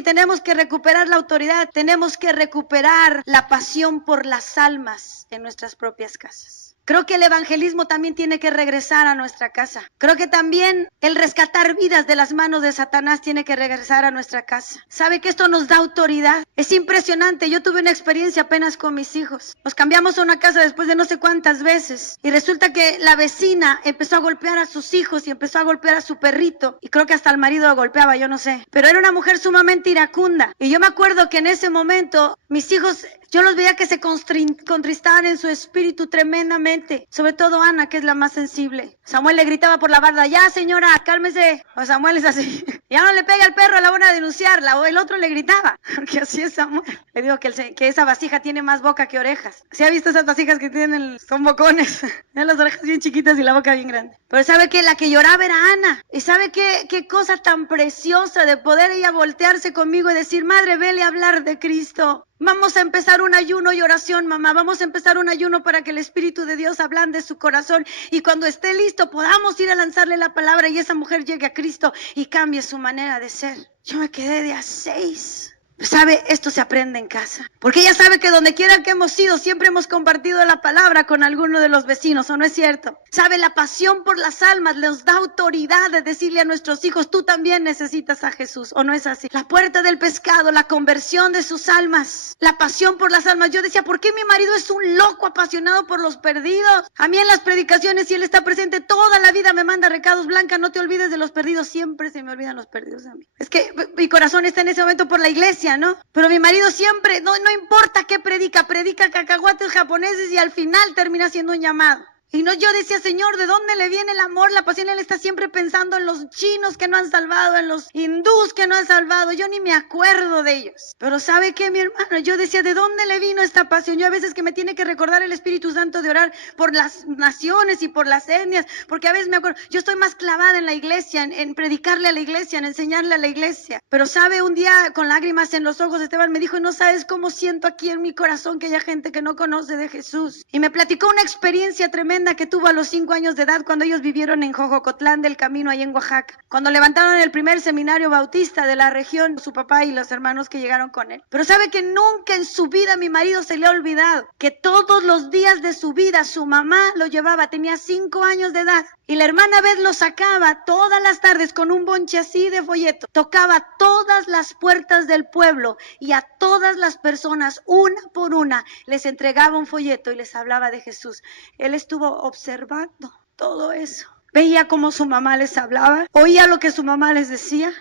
que recuperar la autoridad, tenemos que recuperar la pasión por las almas en nuestras propias casas. Creo que el evangelismo también tiene que regresar a nuestra casa. Creo que también el rescatar vidas de las manos de Satanás tiene que regresar a nuestra casa. ¿Sabe que esto nos da autoridad? Es impresionante. Yo tuve una experiencia apenas con mis hijos. Nos cambiamos a una casa después de no sé cuántas veces. Y resulta que la vecina empezó a golpear a sus hijos y empezó a golpear a su perrito. Y creo que hasta al marido lo golpeaba, yo no sé. Pero era una mujer sumamente iracunda. Y yo me acuerdo que en ese momento mis hijos, yo los veía que se contristaban en su espíritu tremendamente. Sobre todo Ana, que es la más sensible. Samuel le gritaba por la barda: ya señora, cálmese. O Samuel es así: ya no le pegue al perro, la van a denunciarla. O el otro le gritaba, porque así es Samuel. Le digo que esa vasija tiene más boca que orejas. ¿Sí ha visto esas vasijas que tienen, son bocones? Tienen las orejas bien chiquitas y la boca bien grande. Pero sabe que la que lloraba era Ana. Y sabe qué cosa tan preciosa de poder ella voltearse conmigo y decir: madre, vele a hablar de Cristo. Vamos a empezar un ayuno y oración, mamá. Vamos a empezar un ayuno para que el Espíritu de Dios ablande su corazón. Y cuando esté listo podamos ir a lanzarle la palabra y esa mujer llegue a Cristo y cambie su manera de ser. Yo me quedé de a 6. ¿Sabe? Esto se aprende en casa. Porque ella sabe que donde quiera que hemos ido, siempre hemos compartido la palabra con alguno de los vecinos, ¿o no es cierto? ¿Sabe? La pasión por las almas nos da autoridad de decirle a nuestros hijos: tú también necesitas a Jesús, ¿o no es así? La puerta del pescado, la conversión de sus almas, la pasión por las almas. Yo decía: ¿por qué mi marido es un loco apasionado por los perdidos? A mí en las predicaciones, si él está presente toda la vida, me manda recados: Blanca, no te olvides de los perdidos. Siempre se me olvidan los perdidos a mí. Es que mi corazón está en ese momento por la iglesia, ¿no? Pero mi marido siempre, no importa qué predica cacahuates japoneses y al final termina siendo un llamado. Y no, yo decía: Señor, ¿de dónde le viene el amor, la pasión? Él está siempre pensando en los chinos que no han salvado, en los hindús que no han salvado. Yo ni me acuerdo de ellos. Pero ¿sabe qué, mi hermano? Yo decía: ¿de dónde le vino esta pasión? Yo a veces que me tiene que recordar el Espíritu Santo de orar por las naciones y por las etnias, porque a veces me acuerdo, yo estoy más clavada en la iglesia, en predicarle a la iglesia, en enseñarle a la iglesia. Pero ¿sabe? Un día con lágrimas en los ojos, Esteban me dijo: no sabes cómo siento aquí en mi corazón que haya gente que no conoce de Jesús. Y me platicó una experiencia tremenda que tuvo a los 5 años de edad cuando ellos vivieron en Jojocotlán del Camino, ahí en Oaxaca, cuando levantaron el primer seminario bautista de la región, su papá y los hermanos que llegaron con él. Pero sabe que nunca en su vida mi marido se le ha olvidado que todos los días de su vida su mamá lo llevaba, tenía 5 años de edad, y la hermana Beth lo sacaba todas las tardes con un bonche así de folleto, tocaba todas las puertas del pueblo y a todas las personas, una por una, les entregaba un folleto y les hablaba de Jesús. Él estuvo observando todo eso. Veía cómo su mamá les hablaba, oía lo que su mamá les decía.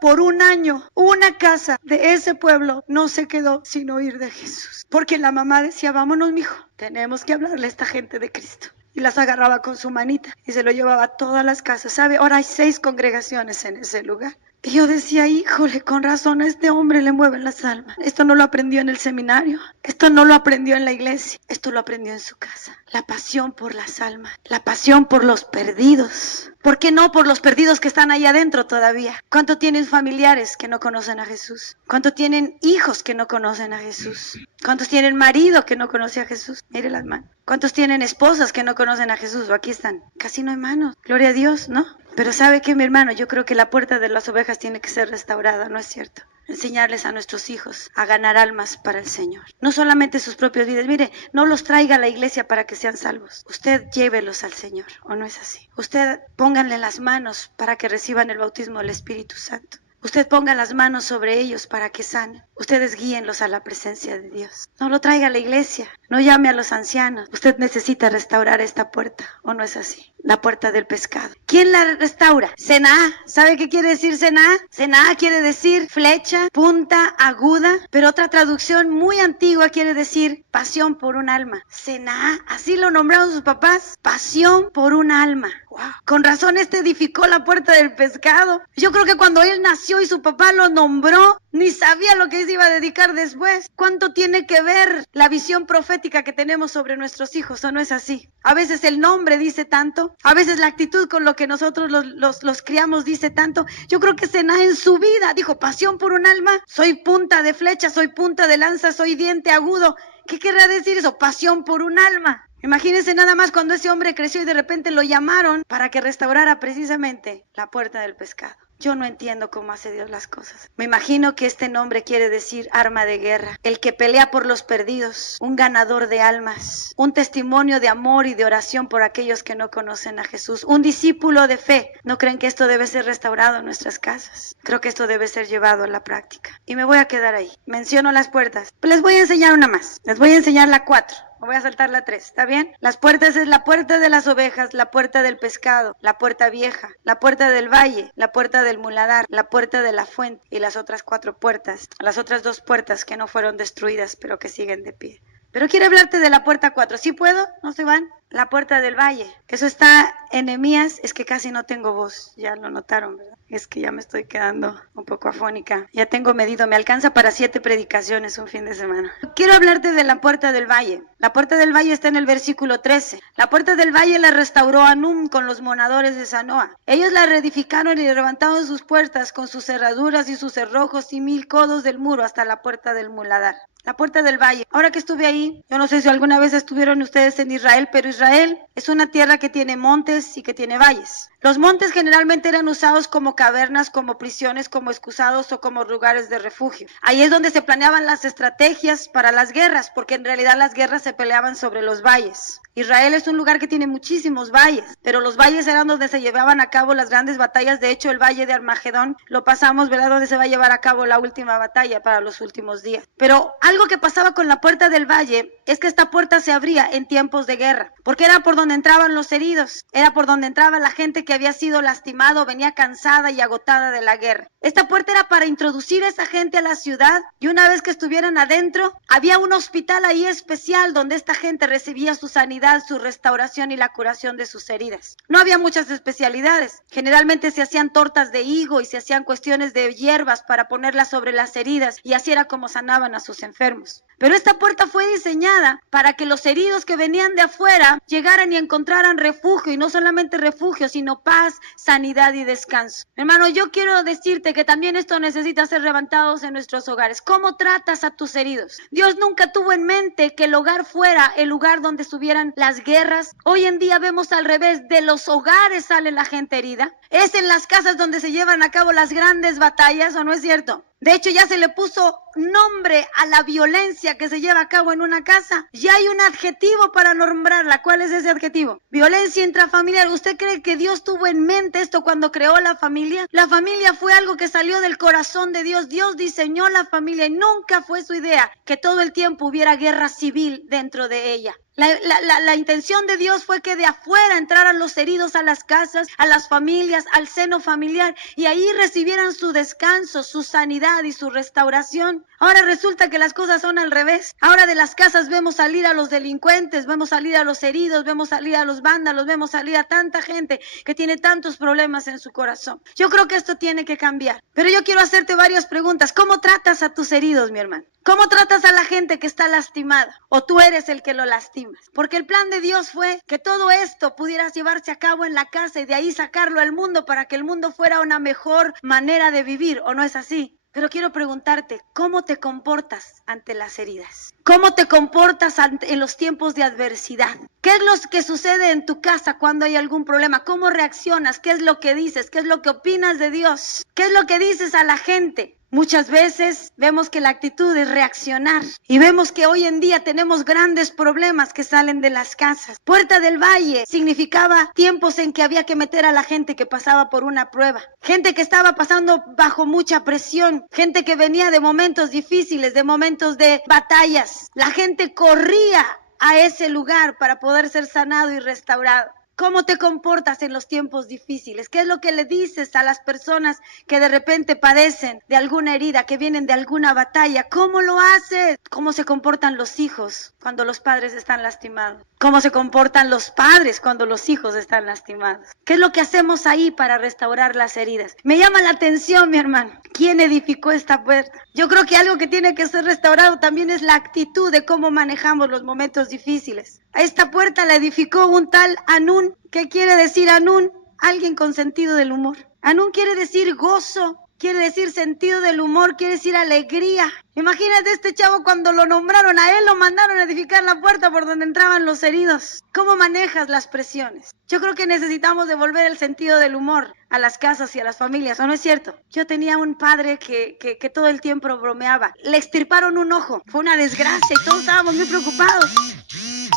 Por un año, una casa de ese pueblo no se quedó sin oír de Jesús. Porque la mamá decía: vámonos, mijo, tenemos que hablarle a esta gente de Cristo. Y las agarraba con su manita y se lo llevaba a todas las casas. ¿Sabe? Ahora hay 6 congregaciones en ese lugar. Y yo decía: híjole, con razón a este hombre le mueven las almas. Esto no lo aprendió en el seminario, esto no lo aprendió en la iglesia, esto lo aprendió en su casa. La pasión por las almas, la pasión por los perdidos. ¿Por qué no por los perdidos que están ahí adentro todavía? ¿Cuánto tienen familiares que no conocen a Jesús? ¿Cuánto tienen hijos que no conocen a Jesús? ¿Cuántos tienen marido que no conoce a Jesús? Mire las manos. ¿Cuántos tienen esposas que no conocen a Jesús? O aquí están. Casi no hay manos. Gloria a Dios, ¿no? Pero ¿sabe qué, mi hermano? Yo creo que la puerta de las ovejas tiene que ser restaurada, ¿no es cierto? Enseñarles a nuestros hijos a ganar almas para el Señor. No solamente sus propias vidas. Mire, no los traiga a la iglesia para que sean salvos. Usted llévelos al Señor, ¿o no es así? Usted pónganle las manos para que reciban el bautismo del Espíritu Santo. Usted ponga las manos sobre ellos para que sanen. Ustedes guíenlos a la presencia de Dios. No lo traiga a la iglesia. No llame a los ancianos. Usted necesita restaurar esta puerta, ¿o no es así? La puerta del pescado. ¿Quién la restaura? Sená. ¿Sabe qué quiere decir Sená? Sená quiere decir flecha, punta, aguda. Pero otra traducción muy antigua quiere decir pasión por un alma. Sená. Así lo nombraron sus papás. Pasión por un alma. Wow. Con razón edificó la puerta del pescado. Yo creo que cuando él nació y su papá lo nombró, ni sabía lo que se iba a dedicar después. ¿Cuánto tiene que ver la visión profética que tenemos sobre nuestros hijos, o no es así? A veces el nombre dice tanto, a veces la actitud con lo que nosotros los criamos dice tanto. Yo creo que Sená en su vida dijo: pasión por un alma, soy punta de flecha, soy punta de lanza, soy diente agudo. ¿Qué querrá decir eso? Pasión por un alma. Imagínense nada más cuando ese hombre creció y de repente lo llamaron para que restaurara precisamente la puerta del pescado. Yo no entiendo cómo hace Dios las cosas. Me imagino que este nombre quiere decir arma de guerra, el que pelea por los perdidos, un ganador de almas, un testimonio de amor y de oración por aquellos que no conocen a Jesús, un discípulo de fe. ¿No creen que esto debe ser restaurado en nuestras casas? Creo que esto debe ser llevado a la práctica. Y me voy a quedar ahí. Menciono las puertas. Les voy a enseñar una más. Les voy a enseñar la 4. Me voy a saltar la 3, ¿está bien? Las puertas es la puerta de las ovejas, la puerta del pescado, la puerta vieja, la puerta del valle, la puerta del muladar, la puerta de la fuente y las otras 4 puertas, las otras 2 puertas que no fueron destruidas pero que siguen de pie. Pero quiero hablarte de la puerta 4. ¿Sí puedo? ¿No se van? La puerta del valle. Eso está en Nehemías. Es que casi no tengo voz. Ya lo notaron, ¿verdad? Es que ya me estoy quedando un poco afónica. Ya tengo medido. Me alcanza para 7 predicaciones un fin de semana. Quiero hablarte de la puerta del valle. La puerta del valle está en el versículo 13. La puerta del valle la restauró Anún con los monadores de Zanoa. Ellos la reedificaron y levantaron sus puertas con sus cerraduras y sus cerrojos y 1000 codos del muro hasta la puerta del muladar. La puerta del valle. Ahora que estuve ahí, yo no sé si alguna vez estuvieron ustedes en Israel, pero Israel es una tierra que tiene montes y que tiene valles. Los montes generalmente eran usados como cavernas, como prisiones, como excusados o como lugares de refugio. Ahí es donde se planeaban las estrategias para las guerras, porque en realidad las guerras se peleaban sobre los valles. Israel es un lugar que tiene muchísimos valles, pero los valles eran donde se llevaban a cabo las grandes batallas. De hecho, el valle de Armagedón lo pasamos, ¿verdad? Donde se va a llevar a cabo la última batalla para los últimos días. Pero algo que pasaba con la puerta del valle es que esta puerta se abría en tiempos de guerra, porque era por donde entraban los heridos, era por donde entraba la gente que había sido lastimado, venía cansada y agotada de la guerra. Esta puerta era para introducir a esa gente a la ciudad, y una vez que estuvieran adentro, había un hospital ahí especial donde esta gente recibía su sanidad, su restauración y la curación de sus heridas. No había muchas especialidades. Generalmente se hacían tortas de higo y se hacían cuestiones de hierbas para ponerlas sobre las heridas, y así era como sanaban a sus enfermos. Pero esta puerta fue diseñada para que los heridos que venían de afuera llegaran y encontraran refugio, y no solamente refugio, sino paz, sanidad y descanso. Hermano, yo quiero decirte que también esto necesita ser levantado en nuestros hogares. ¿Cómo tratas a tus heridos? Dios nunca tuvo en mente que el hogar fuera el lugar donde estuvieran las guerras. Hoy en día vemos al revés. De los hogares sale la gente herida. Es en las casas donde se llevan a cabo las grandes batallas, ¿o no es cierto? De hecho, ya se le puso nombre a la violencia que se lleva a cabo en una casa. Ya hay un adjetivo para nombrarla. ¿Cuál es ese adjetivo? Violencia intrafamiliar. ¿Usted cree que Dios tuvo en mente esto cuando creó la familia? La familia fue algo que salió del corazón de Dios. Dios diseñó la familia y nunca fue su idea que todo el tiempo hubiera guerra civil dentro de ella. La intención de Dios fue que de afuera entraran los heridos a las casas, a las familias, al seno familiar, y ahí recibieran su descanso, su sanidad y su restauración. Ahora resulta que las cosas son al revés. Ahora de las casas vemos salir a los delincuentes, vemos salir a los heridos, vemos salir a los vándalos, vemos salir a tanta gente que tiene tantos problemas en su corazón. Yo creo que esto tiene que cambiar. Pero yo quiero hacerte varias preguntas. ¿Cómo tratas a tus heridos, mi hermano? ¿Cómo tratas a la gente que está lastimada? ¿O tú eres el que lo lastimas? Porque el plan de Dios fue que todo esto pudiera llevarse a cabo en la casa y de ahí sacarlo al mundo para que el mundo fuera una mejor manera de vivir, ¿o no es así? Pero quiero preguntarte, ¿cómo te comportas ante las heridas? ¿Cómo te comportas en los tiempos de adversidad? ¿Qué es lo que sucede en tu casa cuando hay algún problema? ¿Cómo reaccionas? ¿Qué es lo que dices? ¿Qué es lo que opinas de Dios? ¿Qué es lo que dices a la gente? Muchas veces vemos que la actitud es reaccionar y vemos que hoy en día tenemos grandes problemas que salen de las casas. Puerta del Valle significaba tiempos en que había que meter a la gente que pasaba por una prueba, gente que estaba pasando bajo mucha presión, gente que venía de momentos difíciles, de momentos de batallas. La gente corría a ese lugar para poder ser sanado y restaurado. ¿Cómo te comportas en los tiempos difíciles? ¿Qué es lo que le dices a las personas que de repente padecen de alguna herida, que vienen de alguna batalla? ¿Cómo lo haces? ¿Cómo se comportan los hijos cuando los padres están lastimados? ¿Cómo se comportan los padres cuando los hijos están lastimados? ¿Qué es lo que hacemos ahí para restaurar las heridas? Me llama la atención, mi hermano, ¿quién edificó esta puerta? Yo creo que algo que tiene que ser restaurado también es la actitud de cómo manejamos los momentos difíciles. A esta puerta la edificó un tal Anún. ¿Qué quiere decir Anún? Alguien con sentido del humor. Anún quiere decir gozo. quiere decir sentido del humor, quiere decir alegría. Imagínate este chavo cuando lo nombraron a él, lo mandaron a edificar la puerta por donde entraban los heridos. ¿Cómo manejas las presiones? Yo creo que necesitamos devolver el sentido del humor a las casas y a las familias, ¿o no es cierto? Yo tenía un padre que todo el tiempo bromeaba. Le extirparon un ojo, fue una desgracia y todos estábamos muy preocupados.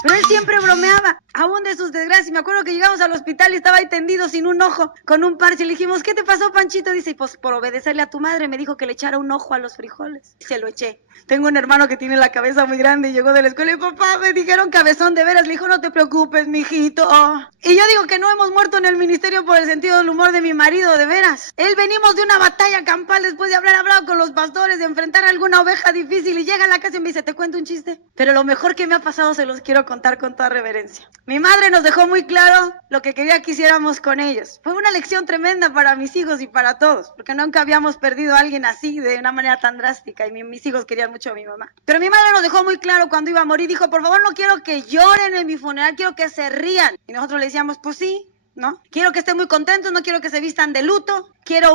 Pero él siempre bromeaba, aún de sus desgracias. Me acuerdo que llegamos al hospital y estaba ahí tendido sin un ojo, con un parche. Le dijimos, ¿qué te pasó, Panchito? Dice, pues por obedecerle a tu madre me dijo que le echara un ojo a los frijoles. Y se lo eché. Tengo un hermano que tiene la cabeza muy grande y llegó de la escuela y papá, me dijeron cabezón de veras. Le dijo, no te preocupes, mijito. Y yo digo que no hemos muerto en el ministerio por el sentido del humor de mi marido, de veras. Él venimos de una batalla campal después de haber hablado con los pastores, de enfrentar alguna oveja difícil y llega a la casa y me dice, ¿te cuento un chiste? Pero lo mejor que me ha pasado se los quiero contar con toda reverencia. Mi madre nos dejó muy claro lo que quería que hiciéramos con ellos. Fue una lección tremenda para mis hijos y para todos, porque nunca habíamos perdido a alguien así de una manera tan drástica y mis hijos querían mucho a mi mamá. Pero mi madre nos dejó muy claro cuando iba a morir, dijo, por favor no quiero que lloren en mi funeral, quiero que se rían. Y nosotros le decíamos, pues sí, ¿no? Quiero que estén muy contentos, no quiero que se vistan de luto, quiero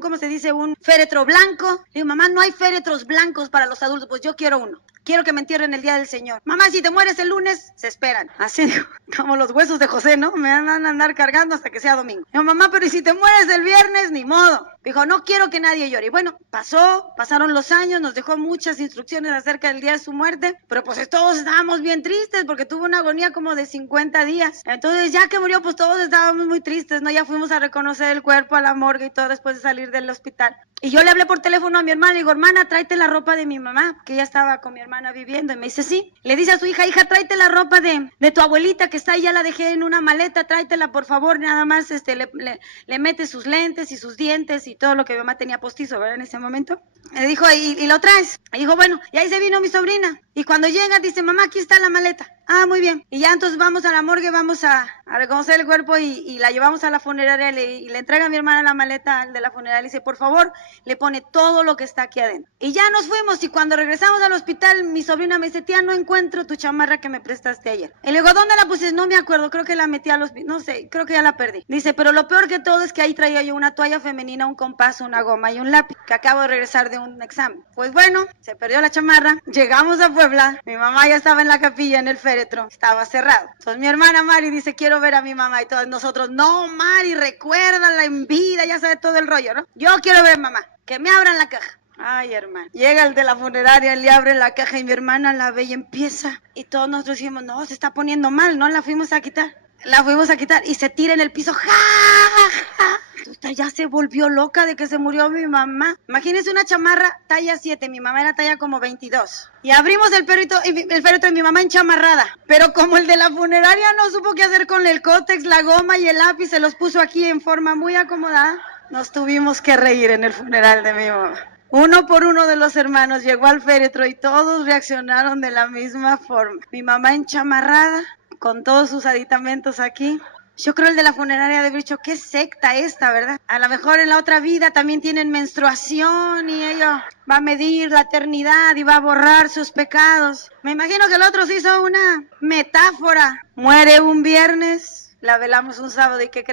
¿cómo se dice? Un féretro blanco. Le digo, mamá, no hay féretros blancos para los adultos, pues yo quiero uno. Quiero que me entierren el día del Señor. Mamá, si te mueres el lunes, se esperan. Así digo, como los huesos de José, ¿no? Me van a andar cargando hasta que sea domingo. Digo, mamá, pero ¿y si te mueres el viernes? Ni modo. Dijo, no quiero que nadie llore. Y bueno, pasaron los años, nos dejó muchas instrucciones acerca del día de su muerte, pero pues todos estábamos bien tristes porque tuvo una agonía como de 50 días. Entonces ya que murió, pues todos estábamos muy tristes, ¿no? Ya fuimos a reconocer el cuerpo a la morgue y todo después de salir del hospital. Y yo le hablé por teléfono a mi hermana, le digo, hermana, tráete la ropa de mi mamá, que ella estaba con mi hermana viviendo. Y me dice, sí. Le dice a su hija, hija, tráete la ropa de tu abuelita que está ahí, ya la dejé en una maleta, tráetela por favor, nada más le mete sus lentes y sus dientes y todo lo que mi mamá tenía postizo, ¿verdad? En ese momento. Le dijo, ¿y lo traes? Y dijo, bueno, y ahí se vino mi sobrina. Y cuando llega, dice, mamá, aquí está la maleta. Ah, muy bien. Y ya entonces vamos a la morgue, vamos a reconocer el cuerpo y la llevamos a la funeraria y le entrega a mi hermana la maleta al de la funeraria y dice, por favor, le pone todo lo que está aquí adentro. Y ya nos fuimos y cuando regresamos al hospital, mi sobrina me dice, tía, no encuentro tu chamarra que me prestaste ayer. Y le digo, ¿dónde la puse? No me acuerdo, creo que la metí a los, no sé, creo que ya la perdí. Dice, pero lo peor que todo es que ahí traía yo una toalla femenina, un compás, una goma y un lápiz, que acabo de regresar de un examen. Pues bueno, se perdió la chamarra, llegamos a Puebla, mi mamá ya estaba en la capilla, en el féretro, estaba cerrado. Entonces mi hermana Mari dice, quiero ver a mi mamá, y todos nosotros, no, Mari, recuérdala en vida, ya sabe todo el rollo, ¿no? Yo quiero ver a mamá, que me abran la caja. Ay, hermano. Llega el de la funeraria, le abre la caja y mi hermana la ve y empieza. Y todos nosotros dijimos, no, se está poniendo mal, ¿no? La fuimos a quitar. La fuimos a quitar y se tira en el piso. ¡Ja, ja! Ya se volvió loca de que se murió mi mamá. Imagínense una chamarra talla 7, mi mamá era talla como 22. Y abrimos el féretro de mi mamá enchamarrada. Pero como el de la funeraria no supo qué hacer con el cótex, la goma y el lápiz, se los puso aquí en forma muy acomodada, nos tuvimos que reír en el funeral de mi mamá. Uno por uno de los hermanos llegó al féretro y todos reaccionaron de la misma forma. Mi mamá enchamarrada, con todos sus aditamentos aquí. Yo creo el de la funeraria de haber dicho, qué secta esta, ¿verdad? A lo mejor en la otra vida también tienen menstruación y ella va a medir la eternidad y va a borrar sus pecados. Me imagino que el otro se hizo una metáfora. Muere un viernes, la velamos un sábado y ¿qué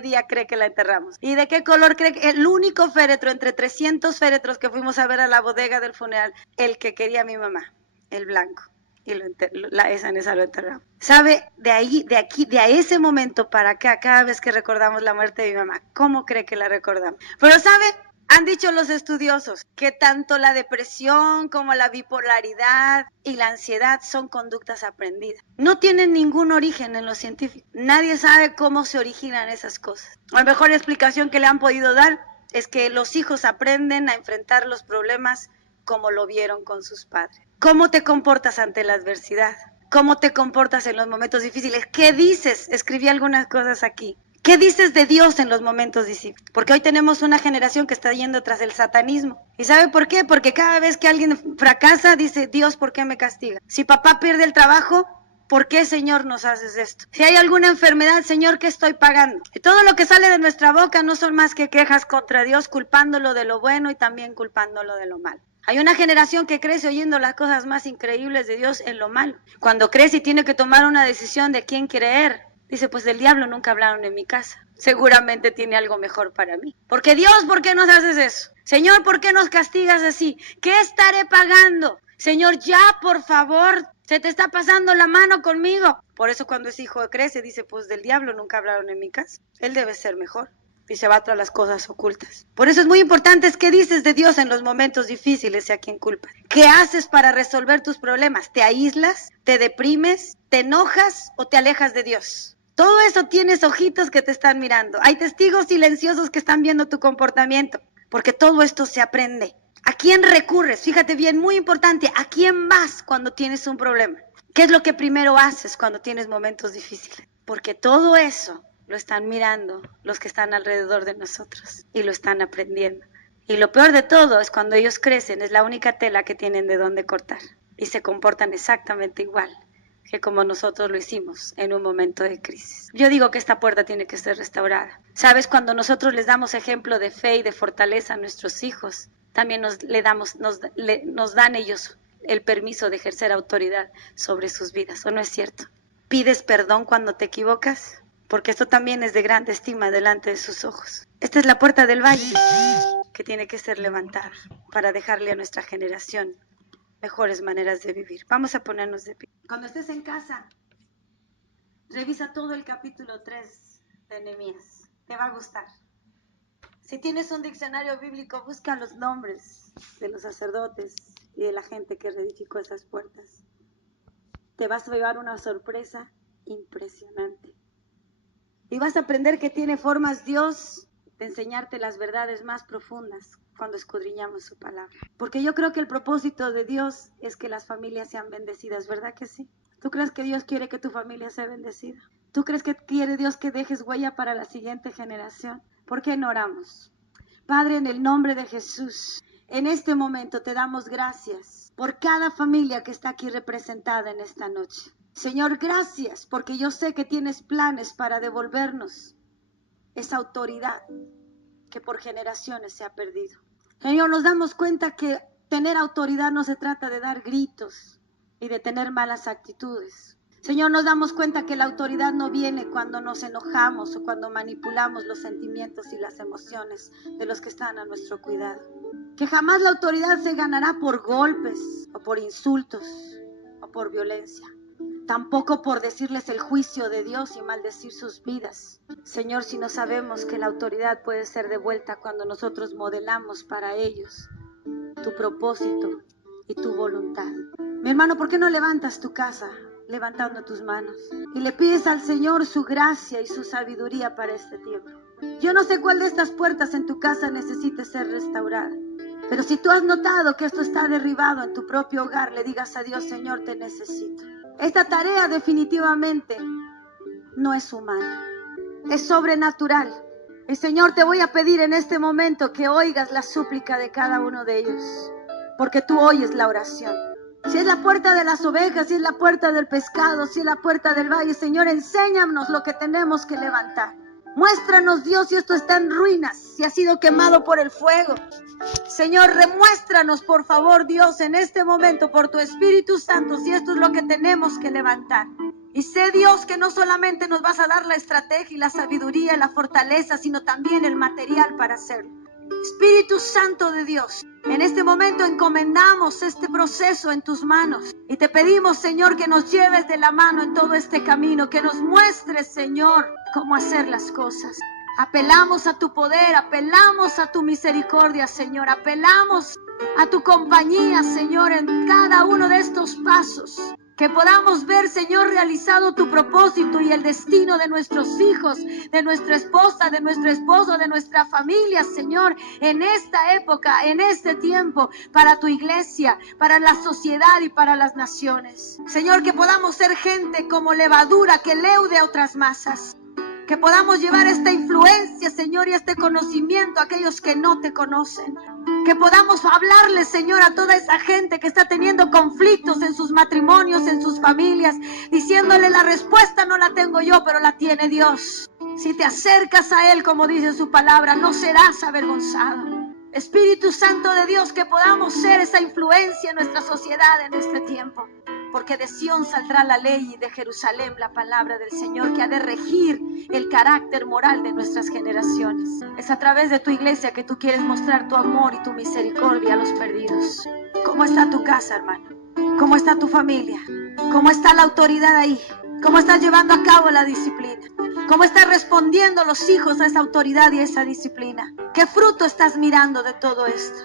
día cree que la enterramos? ¿Y de qué color cree que el único féretro entre 300 féretros que fuimos a ver a la bodega del funeral, el que quería mi mamá, el blanco? Y esa lo enterramos. ¿Sabe? De ese momento para acá, cada vez que recordamos la muerte de mi mamá, ¿cómo cree que la recordamos? Pero ¿sabe? Han dicho los estudiosos que tanto la depresión como la bipolaridad y la ansiedad son conductas aprendidas. No tienen ningún origen en los científicos. Nadie sabe cómo se originan esas cosas. La mejor explicación que le han podido dar es que los hijos aprenden a enfrentar los problemas como lo vieron con sus padres. ¿Cómo te comportas ante la adversidad? ¿Cómo te comportas en los momentos difíciles? ¿Qué dices? Escribí algunas cosas aquí. ¿Qué dices de Dios en los momentos difíciles? Porque hoy tenemos una generación que está yendo tras el satanismo. ¿Y sabe por qué? Porque cada vez que alguien fracasa, dice, Dios, ¿por qué me castiga? Si papá pierde el trabajo, ¿por qué, Señor, nos haces esto? Si hay alguna enfermedad, Señor, ¿qué estoy pagando? Y todo lo que sale de nuestra boca no son más que quejas contra Dios, culpándolo de lo bueno y también culpándolo de lo malo. Hay una generación que crece oyendo las cosas más increíbles de Dios en lo malo. Cuando crece y tiene que tomar una decisión de quién creer, Dice, pues del diablo nunca hablaron en mi casa. Seguramente tiene algo mejor para mí. Porque Dios, ¿por qué nos haces eso? Señor, ¿por qué nos castigas así? ¿Qué estaré pagando? Señor, ya, por favor, se te está pasando la mano conmigo. Por eso cuando ese hijo crece, dice, pues del diablo nunca hablaron en mi casa. Él debe ser mejor. Y se va tras las cosas ocultas. Por eso es muy importante qué dices de Dios en los momentos difíciles y a quién culpas. ¿Qué haces para resolver tus problemas? ¿Te aíslas? ¿Te deprimes? ¿Te enojas o te alejas de Dios? Todo eso tienes ojitos que te están mirando. Hay testigos silenciosos que están viendo tu comportamiento, porque todo esto se aprende. ¿A quién recurres? Fíjate bien, muy importante, ¿a quién vas cuando tienes un problema? ¿Qué es lo que primero haces cuando tienes momentos difíciles? Porque todo eso lo están mirando los que están alrededor de nosotros y lo están aprendiendo. Y lo peor de todo es cuando ellos crecen, es la única tela que tienen de dónde cortar y se comportan exactamente igual que como nosotros lo hicimos en un momento de crisis. Yo digo que esta puerta tiene que ser restaurada. ¿Sabes? Cuando nosotros les damos ejemplo de fe y de fortaleza a nuestros hijos, también nos dan ellos el permiso de ejercer autoridad sobre sus vidas, ¿o no es cierto? ¿Pides perdón cuando te equivocas? Porque esto también es de grande estima delante de sus ojos. Esta es la puerta del valle que tiene que ser levantada para dejarle a nuestra generación mejores maneras de vivir. Vamos a ponernos de pie. Cuando estés en casa, revisa todo el capítulo 3 de Nehemías. Te va a gustar. Si tienes un diccionario bíblico, busca los nombres de los sacerdotes y de la gente que reedificó esas puertas. Te vas a llevar una sorpresa impresionante. Y vas a aprender que tiene formas Dios de enseñarte las verdades más profundas cuando escudriñamos su palabra. Porque yo creo que el propósito de Dios es que las familias sean bendecidas, ¿verdad que sí? ¿Tú crees que Dios quiere que tu familia sea bendecida? ¿Tú crees que quiere Dios que dejes huella para la siguiente generación? ¿Por qué no oramos? Padre, en el nombre de Jesús, en este momento te damos gracias por cada familia que está aquí representada en esta noche. Señor, gracias porque yo sé que tienes planes para devolvernos esa autoridad que por generaciones se ha perdido. Señor, nos damos cuenta que tener autoridad no se trata de dar gritos y de tener malas actitudes. Señor, nos damos cuenta que la autoridad no viene cuando nos enojamos o cuando manipulamos los sentimientos y las emociones de los que están a nuestro cuidado. Que jamás la autoridad se ganará por golpes o por insultos o por violencia. Tampoco por decirles el juicio de Dios y maldecir sus vidas. Señor, si no sabemos que la autoridad puede ser devuelta cuando nosotros modelamos para ellos tu propósito y tu voluntad. Mi hermano, ¿por qué no levantas tu casa levantando tus manos y le pides al Señor su gracia y su sabiduría para este tiempo? Yo no sé cuál de estas puertas en tu casa necesite ser restaurada, pero si tú has notado que esto está derribado en tu propio hogar, le digas a Dios: Señor, te necesito. Esta tarea definitivamente no es humana, es sobrenatural. Y Señor, te voy a pedir en este momento que oigas la súplica de cada uno de ellos, porque tú oyes la oración. Si es la puerta de las ovejas, si es la puerta del pescado, si es la puerta del valle, Señor, enséñanos lo que tenemos que levantar. Muéstranos, Dios, si esto está en ruinas, si ha sido quemado por el fuego. Señor, remuéstranos, por favor, Dios, en este momento, por tu Espíritu Santo, si esto es lo que tenemos que levantar. Y sé, Dios, que no solamente nos vas a dar la estrategia y la sabiduría y la fortaleza, sino también el material para hacerlo. Espíritu Santo de Dios, en este momento encomendamos este proceso en tus manos y te pedimos, Señor, que nos lleves de la mano en todo este camino, que nos muestres, Señor, cómo hacer las cosas. Apelamos a tu poder, apelamos a tu misericordia, Señor, apelamos a tu compañía, Señor, en cada uno de estos pasos. Que podamos ver, Señor, realizado tu propósito y el destino de nuestros hijos, de nuestra esposa, de nuestro esposo, de nuestra familia, Señor, en esta época, en este tiempo, para tu iglesia, para la sociedad y para las naciones. Señor, que podamos ser gente como levadura que leude a otras masas. Que podamos llevar esta influencia, Señor, y este conocimiento a aquellos que no te conocen. Que podamos hablarle, Señor, a toda esa gente que está teniendo conflictos en sus matrimonios, en sus familias, diciéndole: la respuesta no la tengo yo, pero la tiene Dios. Si te acercas a Él, como dice su palabra, no serás avergonzado. Espíritu Santo de Dios, que podamos ser esa influencia en nuestra sociedad en este tiempo. porque de Sión saldrá la ley y de Jerusalén la palabra del Señor, que ha de regir el carácter moral de nuestras generaciones. Es a través de tu iglesia que tú quieres mostrar tu amor y tu misericordia a los perdidos. ¿Cómo está tu casa, hermano? ¿Cómo está tu familia? ¿Cómo está la autoridad ahí? ¿Cómo estás llevando a cabo la disciplina? ¿Cómo están respondiendo los hijos a esa autoridad y a esa disciplina? ¿Qué fruto estás mirando de todo esto?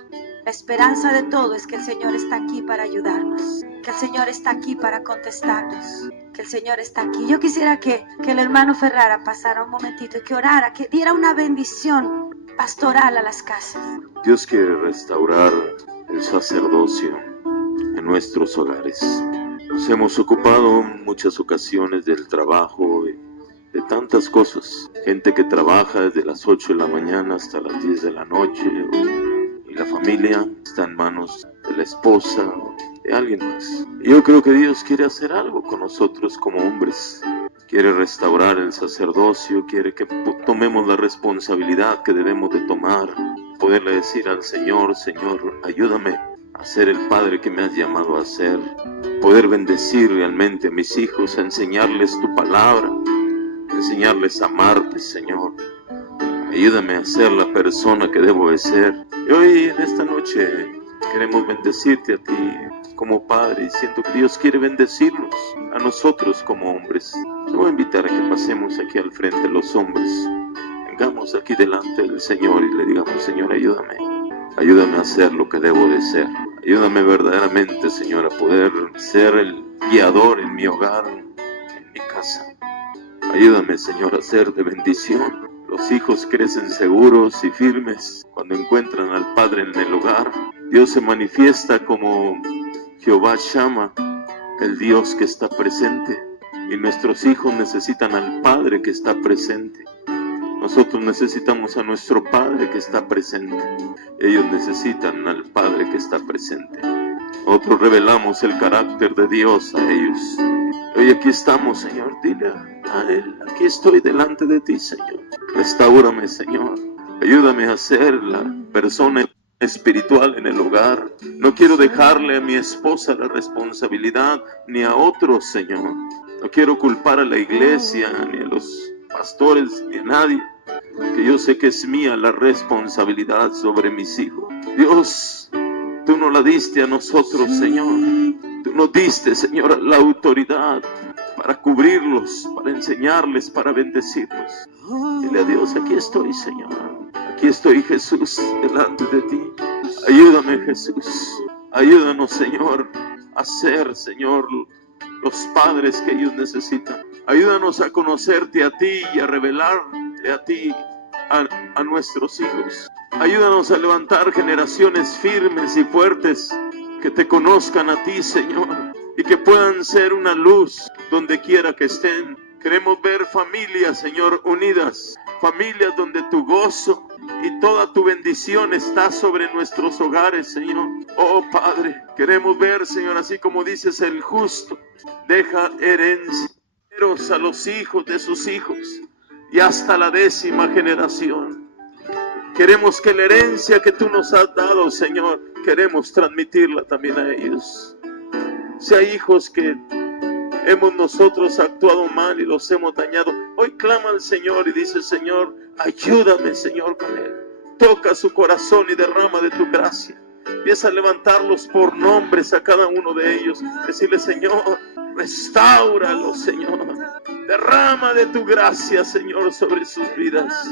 La esperanza de todo es que el Señor está aquí para ayudarnos, que el Señor está aquí para contestarnos, que el Señor está aquí. Yo quisiera que el hermano Ferrara pasara un momentito y que orara, que diera una bendición pastoral a las casas. Dios quiere restaurar el sacerdocio en nuestros hogares. Nos hemos ocupado en muchas ocasiones del trabajo, de tantas cosas. Gente que trabaja desde las 8 de la mañana hasta las 10 de la noche, y la familia está en manos de la esposa o de alguien más. Y yo creo que Dios quiere hacer algo con nosotros como hombres. Quiere restaurar el sacerdocio, quiere que tomemos la responsabilidad que debemos de tomar. Poderle decir al Señor: Señor, ayúdame a ser el padre que me has llamado a ser. Poder bendecir realmente a mis hijos, a enseñarles tu palabra, enseñarles a amarte, Señor. Ayúdame a ser la persona que debo de ser. Y hoy, en esta noche, queremos bendecirte a ti como Padre, y siento que Dios quiere bendecirnos a nosotros como hombres. Te voy a invitar a que pasemos aquí al frente los hombres. Vengamos aquí delante del Señor y le digamos: Señor, ayúdame. Ayúdame a hacer lo que debo de ser. Ayúdame verdaderamente, Señor, a poder ser el guiador en mi hogar, en mi casa. Ayúdame, Señor, a ser de bendición. Los hijos crecen seguros y firmes cuando encuentran al Padre en el hogar. Dios se manifiesta como Jehová Shama, el Dios que está presente. Y nuestros hijos necesitan al Padre que está presente. Nosotros necesitamos a nuestro Padre que está presente. Ellos necesitan al Padre que está presente. Nosotros revelamos el carácter de Dios a ellos. Hoy aquí estamos, Señor. Dile a Él: aquí estoy delante de ti, Señor. Restáurame, Señor. Ayúdame a ser la persona espiritual en el hogar. No quiero dejarle a mi esposa la responsabilidad, ni a otros, Señor. No quiero culpar a la iglesia, ni a los pastores, ni a nadie, que yo sé que es mía la responsabilidad sobre mis hijos. Dios, tú no la diste a nosotros, Señor. Tú nos diste, Señor, la autoridad para cubrirlos, para enseñarles, para bendecirlos. Dile a Dios: aquí estoy, Señor. Aquí estoy, Jesús, delante de ti. Ayúdame, Jesús. Ayúdanos, Señor, a ser, Señor, los padres que ellos necesitan. Ayúdanos a conocerte a ti y a revelarte a ti, a nuestros hijos. Ayúdanos a levantar generaciones firmes y fuertes que te conozcan a ti, Señor, y que puedan ser una luz donde quiera que estén. Queremos ver familias, Señor, unidas, familias donde tu gozo y toda tu bendición está sobre nuestros hogares, Señor. Oh Padre, queremos ver, Señor, así como dices, el justo deja herencia a los hijos de sus hijos y hasta la 10ª generación. Queremos que la herencia que tú nos has dado, Señor, queremos transmitirla también a ellos. Si hay hijos que hemos nosotros actuado mal y los hemos dañado, hoy clama al Señor y dice: Señor, ayúdame, Señor, con él. Toca su corazón y derrama de tu gracia. Empieza a levantarlos por nombres a cada uno de ellos. Decirle: Señor, restáuralos, Señor. Derrama de tu gracia, Señor, sobre sus vidas.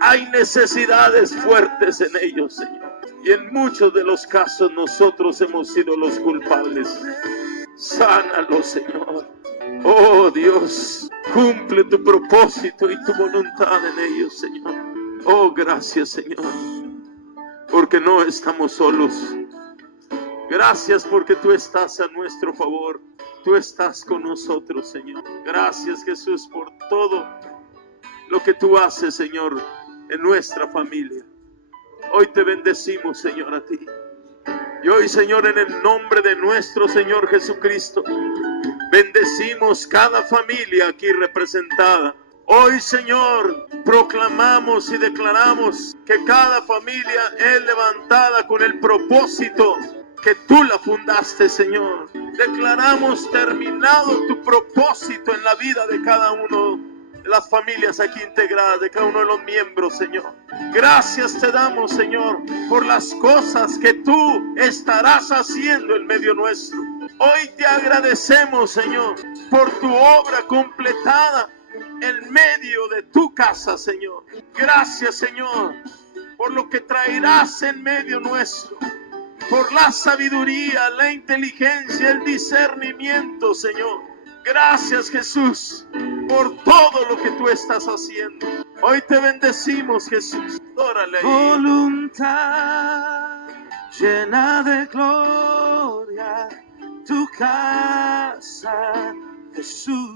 Hay necesidades fuertes en ellos, Señor. Y en muchos de los casos nosotros hemos sido los culpables. Sánalos, Señor. Oh Dios, cumple tu propósito y tu voluntad en ellos, Señor. Oh, gracias, Señor, porque no estamos solos. Gracias porque tú estás a nuestro favor. Tú estás con nosotros, Señor. Gracias, Jesús, por todo lo que tú haces, Señor, en nuestra familia. Hoy te bendecimos, Señor, a ti. Y hoy, Señor, en el nombre de nuestro Señor Jesucristo, bendecimos cada familia aquí representada. Hoy, Señor, proclamamos y declaramos que cada familia es levantada con el propósito que tú la fundaste, Señor. Declaramos terminado tu propósito en la vida de cada uno de las familias aquí integradas, de cada uno de los miembros, Señor. Gracias te damos, Señor, por las cosas que tú estarás haciendo en medio nuestro. Hoy te agradecemos, Señor, por tu obra completada en medio de tu casa, Señor. Gracias, Señor, por lo que traerás en medio nuestro, por la sabiduría, la inteligencia, el discernimiento, Señor. Gracias, Jesús, por todo lo que tú estás haciendo. Hoy te bendecimos, Jesús. Órale ahí. Voluntad llena de gloria, tu casa, Jesús.